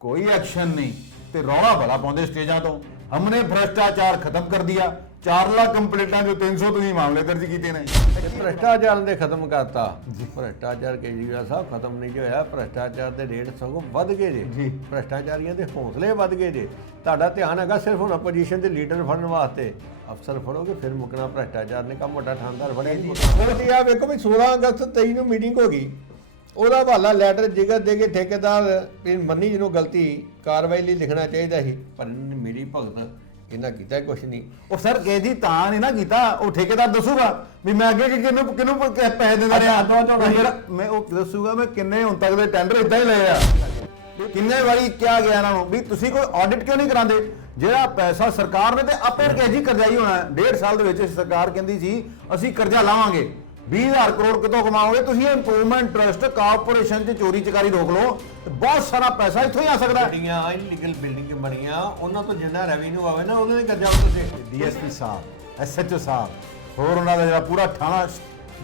कोई एक्शन नहीं ते रौला भला पाਉਂਦੇ स्टेजा तो हमने भ्रष्टाचार खत्म कर दिया 4 लाख कंप्लेंटा जो 300 ਤੁਸੀਂ मामले दर्ज ਕੀਤੇ ਨੇ ਭ੍ਰਿਸ਼ਟਾਚਾਰ ਨੇ ਖਤਮ ਕਰਤਾ ਭ੍ਰਿਸ਼ਟਾਚਾਰ ਕੇਜਰੀਵਾਲ ਸਾਹਿਬ ਖਤਮ ਨਹੀਂ ਜੋ ਹੋਇਆ ਭ੍ਰਿਸ਼ਟਾਚਾਰ ਦੇ ਰੇਟ ਸਗੋਂ ਵੱਧ ਗਏ ਜੇ ਭ੍ਰਿਸ਼ਟਾਚਾਰੀਆਂ ਦੇ ਹੌਸਲੇ ਵੱਧ ਗਏ ਜੇ ਤੁਹਾਡਾ ਧਿਆਨ ਹੈਗਾ ਸਿਰਫ ਹੁਣ ਆਪੋਜੀਸ਼ਨ ਦੇ ਲੀਡਰ ਫੜਨ ਵਾਸਤੇ ਅਫਸਰ ਫੜੋਗੇ ਫਿਰ ਮੁਕਣਾ ਭ੍ਰਿਸ਼ਟਾਚਾਰ ਨੇ ਕੰਮ ਵੱਡਾ ਠਾਣਦਾਰ ਫੜਿਆ ਜੀ ਫਿਰ ਆ ਵੇਖੋ ਵੀ 16 ਅਗਸਤ 23 ਨੂੰ ਮੀਟਿੰਗ ਹੋ ਗਈ ਉਹਦਾ ਹਵਾਲਾ ਲੈਟਰ ਜਿਗਰ ਦੇ ਕੇ ਠੇਕੇਦਾਰ ਵੀ ਮੰਨੀ ਜਿਹਨੂੰ ਗਲਤੀ ਕਾਰਵਾਈ ਲਈ ਲਿਖਣਾ ਚਾਹੀਦਾ ਸੀ ਪਰ ਇਹਨੇ ਮੇਰੀ ਭਗਤ ਇਹਨਾਂ ਕੀਤਾ ਕੁਛ ਨਹੀਂ ਉਹ ਸਰ ਕੇ ਜੀ ਤਾਂ ਨਹੀਂ ਨਾ ਕੀਤਾ ਉਹ ਠੇਕੇਦਾਰ ਦੱਸੂਗਾ ਵੀ ਮੈਂ ਅੱਗੇ ਕਿਹਨੂੰ ਪੈਸੇ ਦਿੰਦਾ ਰਿਹਾ ਮੈਂ ਉਹ ਦੱਸੂਗਾ ਮੈਂ ਕਿੰਨੇ ਹੁਣ ਤੱਕ ਦੇ ਟੈਂਡਰ ਇਦਾਂ ਹੀ ਲਏ ਆ ਕਿੰਨੇ ਵਾਰੀ ਕਿਹਾ ਗਿਆ ਇਹਨਾਂ ਨੂੰ ਵੀ ਤੁਸੀਂ ਕੋਈ ਆਡਿਟ ਕਿਉਂ ਨਹੀਂ ਕਰਾਉਂਦੇ ਜਿਹੜਾ ਪੈਸਾ ਸਰਕਾਰ ਨੇ ਤੇ ਆਪੇ ਕੇ ਜੀ ਕਰਜ਼ਾ ਹੀ ਹੋਣਾ 1.5 ਸਾਲ ਦੇ ਵਿੱਚ ਸਰਕਾਰ ਕਹਿੰਦੀ ਸੀ ਅਸੀਂ ਕਰਜ਼ਾ ਲਾਵਾਂਗੇ 20,000 ਕਰੋੜ ਕਿਤੋਂ ਕਮਾਓਗੇ ਤੁਸੀਂ ਇੰਪਰੂਵਮੈਂਟ ਟਰਸਟ ਕਾਰਪੋਰੇਸ਼ਨ 'ਚ ਚੋਰੀ ਚਕਾਰੀ ਰੋਕ ਲਓ ਤੇ ਬਹੁਤ ਸਾਰਾ ਪੈਸਾ ਇੱਥੋਂ ਹੀ ਆ ਸਕਦਾ ਹੈ ਜਿਹੜੀਆਂ ਇਨਲੀਗਲ ਬਿਲਡਿੰਗ ਬਣੀਆਂ ਉਹਨਾਂ ਤੋਂ ਜਿੰਨਾ ਰੈਵਨਿਊ ਆਵੇ ਨਾ ਉਹਨਾਂ ਦੇ ਕਰਜ਼ਾ ਉੱਤੇ ਡੀਐਸਪੀ ਸਾਹਿਬ ਐਸਐਚਓ ਸਾਹਿਬ ਹੋਰ ਉਹਨਾਂ ਦਾ ਜਿਹੜਾ ਪੂਰਾ ਥਾਣਾ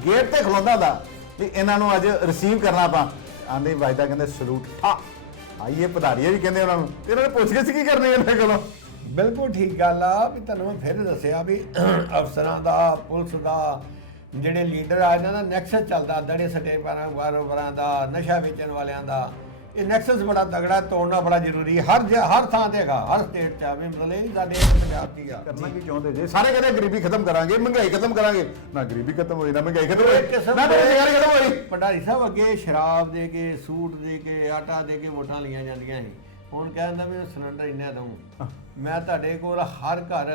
ਗੇਟ ਤੇ ਖਲੋਂਦਾ ਦਾ ਵੀ ਇਹਨਾਂ ਨੂੰ ਅੱਜ ਰਿਸੀਵ ਕਰਨਾ ਆਪਾਂ ਆਂਦੇ ਵਾਇਦਾ ਕਹਿੰਦੇ ਸਲੂਟ ਠਾ ਆਈਏ ਪਧਾਰੀਏ ਵੀ ਕਹਿੰਦੇ ਉਹਨਾਂ ਨੂੰ ਤੇ ਇਹਨਾਂ ਨੇ ਪੁੱਛ ਕੇ ਸੀ ਕੀ ਕਰਨੀ ਇਹਨਾਂ ਕੋਲੋਂ ਬਿਲਕੁਲ ਠੀਕ ਗੱਲ ਆ ਵੀ ਤੁਹਾਨੂੰ ਮੈਂ ਫਿਰ ਦੱਸਿਆ ਵੀ ਅਫਸਰਾਂ ਦਾ ਪੁਲਿਸ ਦਾ ਜਿਹੜੇ ਲੀਡਰ ਆ ਇਹਨਾਂ ਦਾ ਨੈਕਸਸ ਚੱਲਦਾ ਦੜੇ ਸਟੇ ਕਾਰੋਬਾਰਾਂ ਦਾ ਨਸ਼ਾ ਵੇਚਣ ਵਾਲਿਆਂ ਦਾ ਇਹ ਨੈਕਸਸ ਬੜਾ ਤਗੜਾ ਤੋੜਨਾ ਬੜਾ ਜ਼ਰੂਰੀ ਹਰ ਥਾਂ ਤੇ ਹੈਗਾ ਹਰ ਸਟੇਟ 'ਚ ਆ ਵੀ ਮਤਲਬ ਇਹ ਸਾਡੇ ਪੰਜਾਬ ਦੀ ਆ ਕਰਨਾ ਕੀ ਚਾਹੁੰਦੇ ਜੇ ਸਾਰੇ ਕਹਿੰਦੇ ਗਰੀਬੀ ਖਤਮ ਕਰਾਂਗੇ ਮਹਿੰਗਾਈ ਖਤਮ ਕਰਾਂਗੇ ਨਾ ਗਰੀਬੀ ਖਤਮ ਹੋਈ ਨਾ ਮਹਿੰਗਾਈ ਖਤਮ ਹੋਈ ਨਾ ਬੇਰੁਜ਼ਗਾਰੀ ਖਤਮ ਹੋਈ ਭੰਡਾਰੀ ਸਾਹਿਬ ਅੱਗੇ ਸ਼ਰਾਬ ਦੇ ਕੇ ਸੂਟ ਦੇ ਕੇ ਆਟਾ ਦੇ ਕੇ ਵੋਟਾਂ ਲਈਆਂ ਜਾਂਦੀਆਂ ਸੀ ਹੁਣ ਕਹਿੰਦਾ ਵੀ ਸਿਲੰਡਰ ਇੰਨਾ ਦਊਂ ਮੈਂ ਤੁਹਾਡੇ ਕੋਲ ਹਰ ਘਰ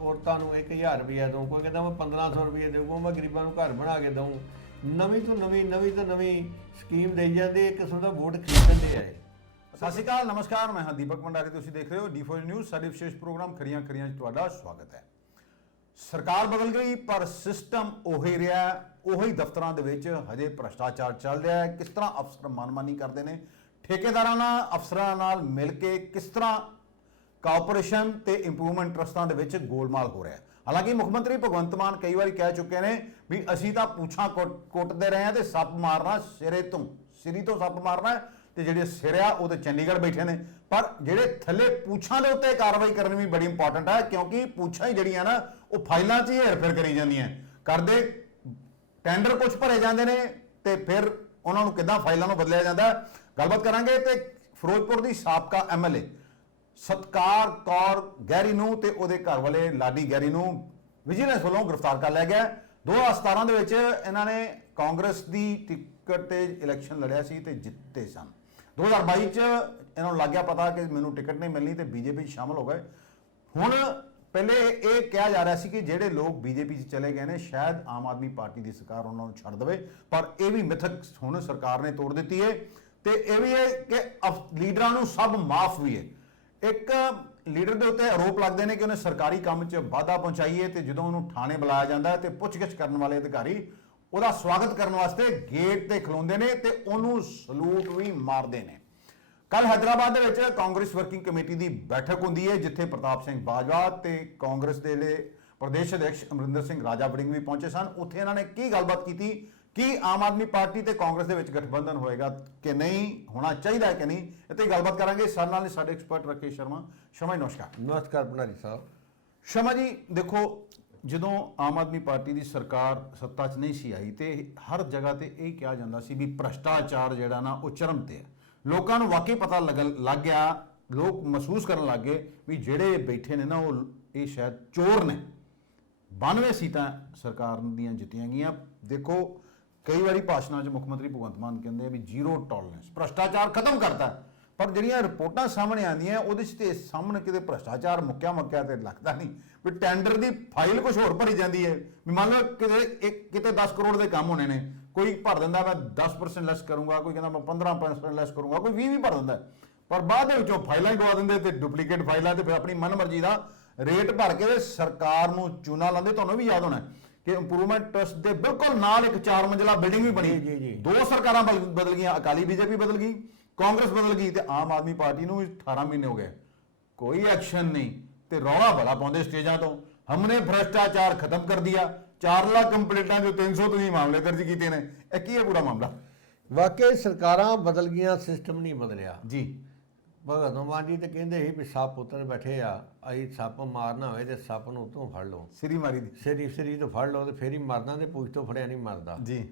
ਔਰਤਾਂ ਨੂੰ 1000 ਰੁਪਇਆ ਦਊਂ ਕੋਈ ਕਹਿੰਦਾ ਮੈਂ 1500 ਰੁਪਏ ਦੇਊਂਗਾ ਮੈਂ ਗਰੀਬਾਂ ਨੂੰ ਘਰ ਬਣਾ ਕੇ ਦਊਂ ਨਵੀਂ ਤੋਂ ਨਵੀਂ ਸਕੀਮ ਦੇਈ ਜਾਂਦੇ ਇੱਕ ਕਿਸਮ ਦਾ ਵੋਟ ਖਰੀਦਣ ਦੇ ਆਏ ਸਤਿ ਸ਼੍ਰੀ ਅਕਾਲ ਨਮਸਕਾਰ ਮੈਂ ਹਾਂ ਦੀਪਕ ਭੰਡਾਰੀ ਤੁਸੀਂ ਦੇਖ ਰਹੇ ਹੋ D4 ਨਿਊਜ਼ ਸਾਡੇ ਵਿਸ਼ੇਸ਼ ਪ੍ਰੋਗਰਾਮ ਖਰੀਆਂ 'ਚ ਤੁਹਾਡਾ ਸਵਾਗਤ ਹੈ ਸਰਕਾਰ ਬਦਲ ਗਈ ਪਰ ਸਿਸਟਮ ਉਹੀ ਰਿਹਾ ਉਹੀ ਦਫ਼ਤਰਾਂ ਦੇ ਵਿੱਚ ਹਜੇ ਭ੍ਰਿਸ਼ਟਾਚਾਰ ਚੱਲ ਰਿਹਾ ਹੈ ਕਿਸ ਤਰ੍ਹਾਂ ਅਫਸਰ ਮਨਮਾਨੀ ਕਰਦੇ ਨੇ ਠੇਕੇਦਾਰਾਂ ਨਾਲ ਅਫਸਰਾਂ ਨਾਲ ਮਿਲ ਕੇ ਕਿਸ ਤਰ੍ਹਾਂ ਕਾਰਪੋਰੇਸ਼ਨ ਤੇ ਇੰਪਰੂਵਮੈਂਟ ਟਰਸਟਾਂ ਦੇ ਵਿੱਚ ਗੋਲਮਾਲ ਹੋ ਰਿਹਾ ਹੈ ਹਾਲਾਂਕਿ ਮੁੱਖ ਮੰਤਰੀ ਭਗਵੰਤ ਮਾਨ ਕਈ ਵਾਰੀ ਕਹਿ ਚੁੱਕੇ ਨੇ ਵੀ ਅਸੀਂ ਤਾਂ ਪੂਛਾਂ ਕੁੱਟਦੇ ਰਹੇ ਹਾਂ ਤੇ ਸੱਪ ਮਾਰਨਾ ਸਿਰੀ ਤੋਂ ਸੱਪ ਮਾਰਨਾ ਤੇ ਜਿਹੜੇ ਸਿਰ ਆ ਉਹ ਤੇ ਚੰਡੀਗੜ੍ਹ ਬੈਠੇ ਨੇ ਪਰ ਜਿਹੜੇ ਥੱਲੇ ਪੂਛਾਂ ਦੇ ਉੱਤੇ ਕਾਰਵਾਈ ਕਰਨੀ ਵੀ ਬੜੀ ਇੰਪੋਰਟੈਂਟ ਹੈ ਕਿਉਂਕਿ ਪੂਛਾਂ ਹੀ ਜਿਹੜੀਆਂ ਨਾ ਉਹ ਫਾਈਲਾਂ 'ਚ ਹੀ ਹੇਰ-ਫੇਰ ਕਰੀ ਜਾਂਦੀਆਂ ਕਰਦੇ ਟੈਂਡਰ ਕੁਝ ਭਰੇ ਜਾਂਦੇ ਨੇ ਤੇ ਫਿਰ ਉਹਨਾਂ ਨੂੰ ਕਿੱਦਾਂ ਫਾਈਲਾਂ ਨੂੰ ਬਦਲਿਆ ਜਾਂਦਾ ਗੱਲਬਾਤ ਕਰਾਂਗੇ ਤੇ ਫਿਰੋਜ਼ਪੁਰ ਦੀ ਸਾਬਕਾ ਐਮਐਲਏ ਸਤਕਾਰ ਕੌਰ ਗਹਿਰੀ ਨੂੰ ਤੇ ਉਹਦੇ ਘਰ ਵਾਲੇ ਲਾਡੀ ਗਹਿਰੀ ਨੂੰ ਵਿਜੀਲੈਂਸ ਵੱਲੋਂ ਗ੍ਰਿਫਤਾਰ ਕਰ ਲਿਆ ਗਿਆ 2017 ਦੇ ਵਿੱਚ ਇਹਨਾਂ ਨੇ ਕਾਂਗਰਸ ਦੀ ਟਿਕਟ ਤੇ ਇਲੈਕਸ਼ਨ ਲੜਿਆ ਸੀ ਤੇ ਜਿੱਤੇ ਸਨ 2022 ਚ ਇਹਨਾਂ ਨੂੰ ਲੱਗ ਗਿਆ ਪਤਾ ਕਿ ਮੈਨੂੰ ਟਿਕਟ ਨਹੀਂ ਮਿਲਣੀ ਤੇ ਬੀਜੇਪੀ 'ਚ ਸ਼ਾਮਲ ਹੋ ਗਏ ਹੁਣ ਪਹਿਲੇ ਇਹ ਕਿਹਾ ਜਾ ਰਿਹਾ ਸੀ ਕਿ ਜਿਹੜੇ ਲੋਕ ਬੀਜੇਪੀ 'ਚ ਚਲੇ ਗਏ ਨੇ ਸ਼ਾਇਦ ਆਮ ਆਦਮੀ ਪਾਰਟੀ ਦੀ ਸਰਕਾਰ ਉਹਨਾਂ ਨੂੰ ਛੱਡ ਦੇਵੇ ਪਰ ਇਹ ਵੀ ਮਿਥਕ ਹੁਣ ਸਰਕਾਰ ਨੇ ਤੋੜ ਦਿੱਤੀ ਹੈ ਤੇ ਇਹ ਵੀ ਹੈ ਕਿ ਲੀਡਰਾਂ ਨੂੰ ਸਭ ਮਾਫ ਵੀ ਹੈ ਇੱਕ ਲੀਡਰ ਦੇ ਉੱਤੇ ਆਰੋਪ ਲੱਗਦੇ ਨੇ ਕਿ ਉਹਨੇ ਸਰਕਾਰੀ ਕੰਮ 'ਚ ਵਾਧਾ ਪਹੁੰਚਾਈ ਹੈ ਤੇ ਜਦੋਂ ਉਹਨੂੰ ਥਾਣੇ ਬੁਲਾਇਆ ਜਾਂਦਾ ਹੈ ਤੇ ਪੁੱਛਗਿੱਛ ਕਰਨ ਵਾਲੇ ਅਧਿਕਾਰੀ ਉਹਦਾ ਸਵਾਗਤ ਕਰਨ ਵਾਸਤੇ ਗੇਟ ਤੇ ਖਲੋਂਦੇ ਨੇ ਤੇ ਉਹਨੂੰ ਸਲੂਟ ਵੀ ਮਾਰਦੇ ਨੇ ਕੱਲ ਹੈਦਰਾਬਾਦ ਦੇ ਵਿੱਚ ਕਾਂਗਰਸ ਵਰਕਿੰਗ ਕਮੇਟੀ ਦੀ ਬੈਠਕ ਹੁੰਦੀ ਹੈ ਜਿੱਥੇ ਪ੍ਰਤਾਪ ਸਿੰਘ ਬਾਜਵਾ ਤੇ ਕਾਂਗਰਸ ਦੇ ਪ੍ਰਦੇਸ਼ ਅਧਿਕਸ਼ ਅਮਰਿੰਦਰ ਸਿੰਘ ਰਾਜਾ ਵੜਿੰਗ ਵੀ ਪਹੁੰਚੇ ਸਨ ਉੱਥੇ ਇਹਨਾਂ ਨੇ ਕੀ ਗੱਲਬਾਤ ਕੀਤੀ ਕਿ ਆਮ ਆਦਮੀ ਪਾਰਟੀ ਤੇ ਕਾਂਗਰਸ ਦੇ ਵਿੱਚ ਗਠਬੰਧਨ ਹੋਏਗਾ ਕਿ ਨਹੀਂ ਹੋਣਾ ਚਾਹੀਦਾ ਹੈ ਕਿ ਨਹੀਂ ਇੱਥੇ ਗੱਲਬਾਤ ਕਰਾਂਗੇ ਸਾਡੇ ਨਾਲ ਸਾਡੇ ਐਕਸਪਰਟ ਰਾਕੇਸ਼ ਸ਼ਰਮਾ ਜੀ ਨਮਸਕਾਰ ਭੰਡਾਰੀ ਸਾਹਿਬ ਸ਼ਰਮਾ ਜੀ ਦੇਖੋ ਜਦੋਂ ਆਮ ਆਦਮੀ ਪਾਰਟੀ ਦੀ ਸਰਕਾਰ ਸੱਤਾ 'ਚ ਨਹੀਂ ਸੀ ਆਈ ਤੇ ਹਰ ਜਗ੍ਹਾ ਤੇ ਇਹ ਕਿਹਾ ਜਾਂਦਾ ਸੀ ਵੀ ਭ੍ਰਿਸ਼ਟਾਚਾਰ ਜਿਹੜਾ ਨਾ ਉਹ ਚਰਮ ਤੇ ਹੈ ਲੋਕਾਂ ਨੂੰ ਵਾਕਈ ਪਤਾ ਲੱਗ ਗਿਆ ਲੋਕ ਮਹਿਸੂਸ ਕਰਨ ਲੱਗ ਗਏ ਵੀ ਜਿਹੜੇ ਬੈਠੇ ਨੇ ਨਾ ਉਹ ਇਹ ਸ਼ਾਇਦ ਚੋਰ ਨੇ 92 ਸੀਟਾਂ ਸਰਕਾਰ ਦੀਆਂ ਜਿੱਤੀਆਂ ਗਈਆਂ ਦੇਖੋ ਕਈ ਵਾਰੀ ਭਾਸ਼ਣਾਂ 'ਚ ਮੁੱਖ ਮੰਤਰੀ ਭਗਵੰਤ ਮਾਨ ਕਹਿੰਦੇ ਆ ਵੀ ਜ਼ੀਰੋ ਟੋਲਰੈਂਸ ਭ੍ਰਿਸ਼ਟਾਚਾਰ ਖਤਮ ਕਰਤਾ ਪਰ ਜਿਹੜੀਆਂ ਰਿਪੋਰਟਾਂ ਸਾਹਮਣੇ ਆਉਂਦੀਆਂ ਉਹਦੇ 'ਚ ਤੇ ਸਾਹਮਣੇ ਕਿਤੇ ਭ੍ਰਿਸ਼ਟਾਚਾਰ ਮੁੱਕਿਆ ਤੇ ਲੱਗਦਾ ਨਹੀਂ ਵੀ ਟੈਂਡਰ ਦੀ ਫਾਈਲ ਕੁਝ ਹੋਰ ਭਰੀ ਜਾਂਦੀ ਹੈ ਵੀ ਮੰਨ ਲਓ ਕਿਤੇ 10 ਕਰੋੜ ਦੇ ਕੰਮ ਹੋਣੇ ਨੇ ਕੋਈ ਭਰ ਦਿੰਦਾ ਮੈਂ 10% ਲੈਸ ਕਰੂੰਗਾ ਕੋਈ ਕਹਿੰਦਾ ਮੈਂ 15% ਲੈਸ ਕਰੂੰਗਾ ਕੋਈ 20 ਵੀ ਭਰ ਦਿੰਦਾ ਪਰ ਬਾਅਦ ਦੇ ਵਿੱਚੋਂ ਫਾਈਲਾਂ ਹੀ ਗਵਾ ਦਿੰਦੇ ਤੇ ਡੁਪਲੀਕੇਟ ਫਾਈਲਾਂ ਤੇ ਫਿਰ ਆਪਣੀ ਮਨਮਰਜ਼ੀ ਦਾ ਰੇਟ ਭਰ ਕੇ ਸਰਕਾਰ ਨੂੰ ਚੂਨਾ ਲਾਉਂਦੇ ਤੁਹਾਨੂੰ ਵੀ ਯਾਦ ਹੋਣਾ ਕਿ ਇੰਪਰੂਵਮੈਂਟ ਟਰਸਟ ਦੇ ਬਿਲਕੁਲ ਨਾਲ ਇੱਕ 4 ਮੰਜ਼ਿਲਾ ਬਿਲਡਿੰਗ ਵੀ ਬਣੀ ਜੀ ਦੋ ਸਰਕਾਰਾਂ ਬਦਲ ਗਈਆਂ ਅਕਾਲੀ ਬੀਜੇਪੀ ਬਦਲ ਗਈ ਕਾਂਗਰਸ ਬਦਲ ਗਈ ਤੇ ਆਮ ਆਦਮੀ ਪਾਰਟੀ ਨੂੰ 18 ਮਹੀਨੇ ਹੋ ਗਏ ਕੋਈ ਐਕਸ਼ਨ ਨਹੀਂ ਤੇ ਰੌਲਾ ਭਲਾ ਪਾਉਂਦੇ ਸਟੇਜਾਂ ਤੋਂ हमने भ्रष्टाचार खत्म कर दिया 4 लाख कंप्लेंटा जो 300 ਤੁਸੀਂ ਮਾਮਲੇ ਦਰਜ ਕੀਤੇ ਨੇ ਇਹ ਕੀ ਹੈ ਪੂਰਾ ਮਾਮਲਾ ਵਾਕਈ ਸਰਕਾਰਾਂ ਬਦਲ ਗਈਆਂ ਸਿਸਟਮ ਨਹੀਂ ਬਦਲਿਆ ਜੀ ਭਗਤ ਮਾਨ ਜੀ ਤੇ ਕਹਿੰਦੇ ਸੀ ਵੀ ਸੱਪ ਉੱਤਰ ਬੈਠੇ ਆ, ਅਸੀਂ ਸੱਪ ਮਾਰਨਾ ਹੋਵੇ ਤੇ ਸੱਪ ਨੂੰ ਉੱਤੋਂ ਫੜ ਲਓ, ਸ੍ਰੀ ਮਾਰੀ ਦੀ ਸਰੀ ਤੋਂ ਫੜ ਲਓ ਤੇ ਫੇਰ ਹੀ ਮਰਦਾ, ਤੇ ਪੂਛ ਤੋਂ ਫੜਿਆ ਨਹੀਂ ਮਰਦਾ ਜੀ।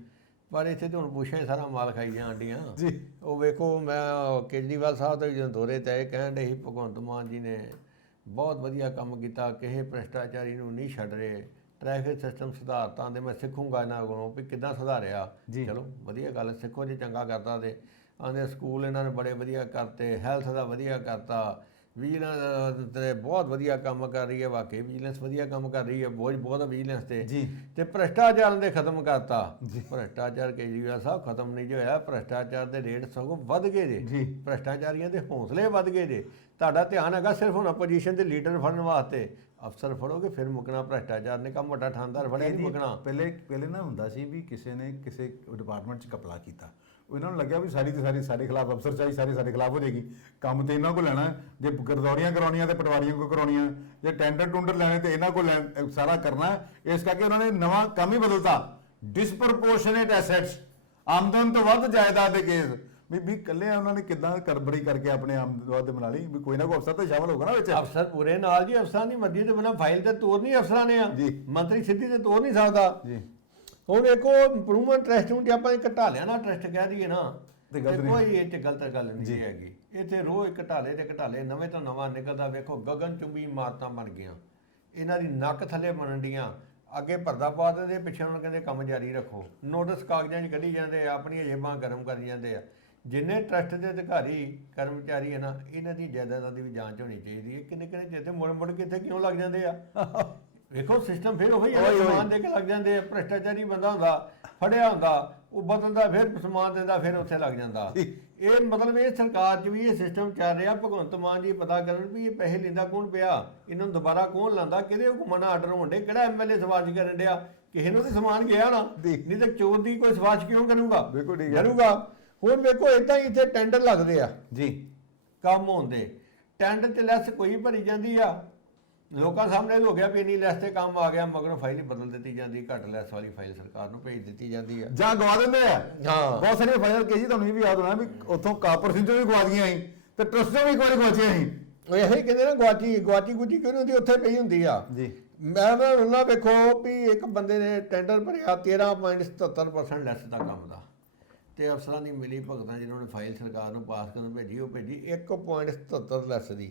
ਪਰ ਇੱਥੇ ਤੇ ਹੁਣ ਪੁੱਛਿਆ ਸਾਰਾ ਮਾਲ ਖਾਈ ਜਾਣ ਡੀਆਂ ਜੀ। ਉਹ ਵੇਖੋ, ਮੈਂ ਕੇਜਰੀਵਾਲ ਸਾਹਿਬ ਤੋਂ ਜਦੋਂ ਦੌਰੇ ਤੇ ਕਹਿਣ ਡੇ ਸੀ ਭਗਵੰਤ ਮਾਨ ਜੀ ਨੇ ਬਹੁਤ ਵਧੀਆ ਕੰਮ ਕੀਤਾ, ਕਿਸੇ ਭ੍ਰਿਸ਼ਟਾਚਾਰੀ ਨੂੰ ਨਹੀਂ ਛੱਡ ਰਹੇ, ਟ੍ਰੈਫਿਕ ਸਿਸਟਮ ਸੁਧਾਰਤਾ ਦੇ ਮੈਂ ਸਿੱਖੂੰਗਾ ਇਹਨਾਂ ਕੋਲੋਂ ਵੀ ਕਿੱਦਾਂ ਸੁਧਾਰਿਆ। ਚਲੋ ਵਧੀਆ ਗੱਲ, ਸਿੱਖੋ ਜੇ ਚੰਗਾ ਕਰਤਾ ਤੇ ਆਂਦੇ ਸਕੂਲ ਇਹਨਾਂ ਨੇ ਬੜੇ ਵਧੀਆ ਕਰਤੇ, ਹੈਲਥ ਦਾ ਵਧੀਆ ਕਰਤਾ, ਵਿਜੀਲੈਂਸ ਤੇ ਬਹੁਤ ਵਧੀਆ ਕੰਮ ਕਰ ਰਹੀ ਹੈ, ਵਾਕਈ ਵਿਜੀਲੈਂਸ ਵਧੀਆ ਕੰਮ ਕਰ ਰਹੀ ਹੈ, ਬੋਝ ਬਹੁਤ ਵਿਜੀਲੈਂਸ ਤੇ ਭ੍ਰਿਸ਼ਟਾਚਾਰ ਦੇ ਖਤਮ ਕਰਤਾ। ਭ੍ਰਿਸ਼ਟਾਚਾਰ ਕੇਜਰੀਵਾਲ ਸਾਹਿਬ ਖਤਮ ਨਹੀਂ ਜੋ ਹੋਇਆ, ਭ੍ਰਿਸ਼ਟਾਚਾਰ ਦੇ ਰੇਟ ਸਗੋਂ ਵੱਧ ਗਏ ਜੇ, ਭ੍ਰਿਸ਼ਟਾਚਾਰੀਆਂ ਦੇ ਹੌਸਲੇ ਵੱਧ ਗਏ ਜੇ। ਤੁਹਾਡਾ ਧਿਆਨ ਹੈਗਾ ਸਿਰਫ ਹੁਣ ਆਪੋਜੀਸ਼ਨ ਦੇ ਲੀਡਰ ਫੜਨ ਵਾਸਤੇ, ਅਫਸਰ ਫੜੋਗੇ ਫਿਰ ਮੁੱਕਣਾ, ਭ੍ਰਿਸ਼ਟਾਚਾਰ ਨੇ ਕੰਮ ਵੱਡਾ ਠਾਣਦਾਰ ਫੜਿਆ ਨਹੀਂ ਮੁੱਕਣਾ। ਪਹਿਲੇ ਨਾ ਹੁੰਦਾ ਸੀ ਵੀ ਕਿਸੇ ਨੇ ਕਿਸੇ ਡਿਪਾਰਟਮੈਂਟ 'ਚ ਘਪਲਾ ਕੀਤਾ, ਇਹਨਾਂ ਨੂੰ ਲੱਗਿਆ ਵੀ ਸਾਰੀ ਦੀ ਸਾਰੀ ਸਾਡੇ ਖਿਲਾਫ ਅਫਸਰ ਚਾਹੀ ਸਾਰੀ ਸਾਡੇ ਖਿਲਾਫ ਹੋ ਜਾਏਗੀ, ਕੰਮ ਤੇ ਇਹਨਾਂ ਕੋਲ ਲੈਣਾ, ਜੇ ਗਰਦੌਰੀਆਂ ਕਰਾਉਣੀਆਂ ਤੇ ਪਟਵਾਰੀਆਂ ਕੋਲ ਕਰਾਉਣੀਆਂ, ਜੇ ਟੈਂਡਰ ਲੈਣੇ ਤੇ ਇਹਨਾਂ ਕੋਲ ਸਾਰਾ ਕਰਨਾ। ਇਸ ਕਰਕੇ ਉਹਨਾਂ ਨੇ ਨਵਾਂ ਕੰਮ ਹੀ ਬਦਲਤਾ, ਡਿਸਪ੍ਰੋਪੋਰਸ਼ਨੇਟ ਐਸੈਟਸ, ਆਮਦਨ ਤੋਂ ਵੱਧ ਜਾਇਦਾਦ ਦੇ ਕੇਸ। ਵੀ ਇਕੱਲੇ ਉਹਨਾਂ ਨੇ ਕਿੱਦਾਂ ਕਰਬੜੀ ਕਰਕੇ ਆਪਣੇ ਆਮਦਨ ਤੇ ਬਣਾ ਲਈ, ਵੀ ਕੋਈ ਨਾ ਕੋਈ ਅਫਸਰ ਤਾਂ ਸ਼ਾਮਲ ਹੋਗਾ ਨਾ ਵਿੱਚ। ਅਫਸਰ ਪੂਰੇ ਨਾਲ ਜੀ, ਅਫਸਰਾਂ ਦੀ ਮਰਜ਼ੀ ਤੋਂ ਬਿਨਾਂ ਫਾਈਲ ਤੇ ਤੋਰ ਨਹੀਂ ਅਫਸਰਾਂ ਨੇ ਆ, ਮੰਤਰੀ ਸਿੱਧੀ ਤੇ ਤੋਰ ਨਹੀਂ ਸਕਦਾ ਜੀ। ਹੁਣ ਵੇਖੋ ਇੰਪਰੂਵਮੈਂਟ ਟਰਸਟ ਨੂੰ ਜੇ ਆਪਾਂ ਘਟਾ ਲਿਆ ਨਾ, ਟਰਸਟ ਕਹਿ ਦਈਏ ਨਾ, ਤੇ ਕੋਈ ਇਹ 'ਚ ਗਲਤ ਗੱਲ ਨਹੀਂ ਹੈਗੀ। ਇੱਥੇ ਰੋਜ਼ ਘਟਾਲੇ ਨਵੇਂ ਤੋਂ ਨਵਾਂ ਨਿਕਲਦਾ। ਵੇਖੋ ਗਗਨ ਚੁੰਬੀ ਇਮਾਰਤਾਂ ਬਣ ਗਈਆਂ, ਇਹਨਾਂ ਦੀ ਨੱਕ ਥੱਲੇ ਬਣਨ ਡੀਆਂ, ਅੱਗੇ ਪਰਦਾ ਪਾ ਦਿੰਦੇ, ਪਿੱਛੇ ਉਹਨਾਂ ਕਹਿੰਦੇ ਕੰਮ ਜਾਰੀ ਰੱਖੋ, ਨੋਟਿਸ ਕਾਗਜ਼ਾਂ 'ਚ ਕੱਢੀ ਜਾਂਦੇ, ਆਪਣੀਆਂ ਜੇਬਾਂ ਗਰਮ ਕਰੀ ਜਾਂਦੇ ਆ। ਜਿੰਨੇ ਟਰਸਟ ਦੇ ਅਧਿਕਾਰੀ ਕਰਮਚਾਰੀ ਹੈ ਨਾ, ਇਹਨਾਂ ਦੀ ਜਾਇਦਾਦਾਂ ਦੀ ਵੀ ਜਾਂਚ ਹੋਣੀ ਚਾਹੀਦੀ ਹੈ। ਕਿੰਨੇ ਜਿੱਥੇ ਮੁੜ ਕੇ ਇੱਥੇ ਕਿਉਂ ਲੱਗ ਜਾਂਦੇ ਆ? ਵੇਖੋ ਸਿਸਟਮ ਫਿਰ ਉਹੀ ਹੈ, ਸਮਾਨ ਦੇ ਕੇ ਲੱਗ ਜਾਂਦੇ ਆ। ਭ੍ਰਿਸ਼ਟਾਚਾਰੀ ਬੰਦਾ ਹੁੰਦਾ, ਫੜਿਆ ਹੁੰਦਾ, ਉਹ ਬਦਲਦਾ, ਫਿਰ ਸਮਾਨ ਦਿੰਦਾ, ਫਿਰ ਉੱਥੇ ਲੱਗ ਜਾਂਦਾ। ਇਹ ਮਤਲਬ ਇਹ ਸਰਕਾਰ 'ਚ ਵੀ ਇਹ ਸਿਸਟਮ ਚੱਲ ਰਿਹਾ। ਭਗਵੰਤ ਮਾਨ ਜੀ ਪਤਾ ਕਰਨ ਵੀ ਇਹ ਪੈਸੇ ਲੈਂਦਾ ਕੌਣ ਪਿਆ, ਇਹਨਾਂ ਨੂੰ ਦੁਬਾਰਾ ਕੌਣ ਲਾਂਦਾ, ਕਿਹਦੇ ਹੁਕਮਾਂ ਨਾਲ ਆਰਡਰ ਹੋਣ ਡੇ, ਕਿਹੜਾ ਐਮਐਲਏ ਸਿਫਾਰਿਸ਼ ਕਰਨ ਡਿਆ, ਕਿਸੇ ਨੂੰ ਤਾਂ ਸਮਾਨ ਗਿਆ ਨਾ, ਨਹੀਂ ਤਾਂ ਚੋਰ ਦੀ ਕੋਈ ਸਿਫਾਰਿਸ਼ ਕਿਉਂ ਕਰੂਗਾ? ਕਰੂਗਾ। ਹੁਣ ਵੇਖੋ ਇਦਾਂ ਹੀ ਇੱਥੇ ਟੈਂਡਰ ਲੱਗਦੇ ਆ ਜੀ, ਕੰਮ ਹੁੰਦੇ, ਟੈਂਡਰ 'ਚ ਲੈਸ ਕੋਈ ਭਰੀ ਜਾਂਦੀ ਆ, ਲੋਕਾਂ ਸਾਹਮਣੇ ਹੋ ਗਿਆ ਵੀ ਇੰਨੀ ਲੈਸ ਤੇ ਕੰਮ ਆ ਗਿਆ, ਮਗਰੋਂ ਫਾਈਲ ਬਦਲ ਦਿੱਤੀ ਜਾਂਦੀ, ਘੱਟ ਲੈਸ ਵਾਲੀ ਫਾਈਲ ਸਰਕਾਰ ਨੂੰ ਭੇਜ ਦਿੱਤੀ ਜਾਂਦੀ ਆ, ਜਾਂ ਗਵਾ ਦਿੰਦੇ ਆ। ਹਾਂ, ਬਹੁਤ ਸਾਰੀਆਂ ਫਾਈਲਾਂ ਕੇ ਜੀ ਤੁਹਾਨੂੰ ਇਹ ਵੀ ਯਾਦ ਹੋਣਾ ਵੀ ਉੱਥੋਂ ਕਾਪਰ ਸਿੰਘ ਵੀ ਗਵਾ ਗਈਆਂ ਸੀ ਤੇ ਟਰਸਟ ਵੀ ਇੱਕ ਵਾਰੀ ਗਵਾਚੀਆਂ ਸੀ। ਉਹ ਇਹੀ ਕਹਿੰਦੇ ਨਾ ਗਵਾਚੀ ਗੁਚੀ ਕਿਉਂ ਨਹੀਂ ਹੁੰਦੀ, ਉੱਥੇ ਪਈ ਹੁੰਦੀ ਆ ਜੀ। ਮੈਂ ਉਹਨਾਂ ਵੇਖੋ ਵੀ ਇੱਕ ਬੰਦੇ ਨੇ ਟੈਂਡਰ ਭਰਿਆ 13.77% ਲੈਸ ਦਾ ਕੰਮ ਦਾ, ਤੇ ਅਫਸਰਾਂ ਦੀ ਮਿਲੀ ਭਗਤਾਂ ਜਿਹਨਾਂ ਨੇ ਫਾਈਲ ਸਰਕਾਰ ਨੂੰ ਪਾਸ ਕਰਨ ਭੇਜੀ, ਉਹ ਭੇਜੀ 1.77 ਲੈਸ ਦੀ,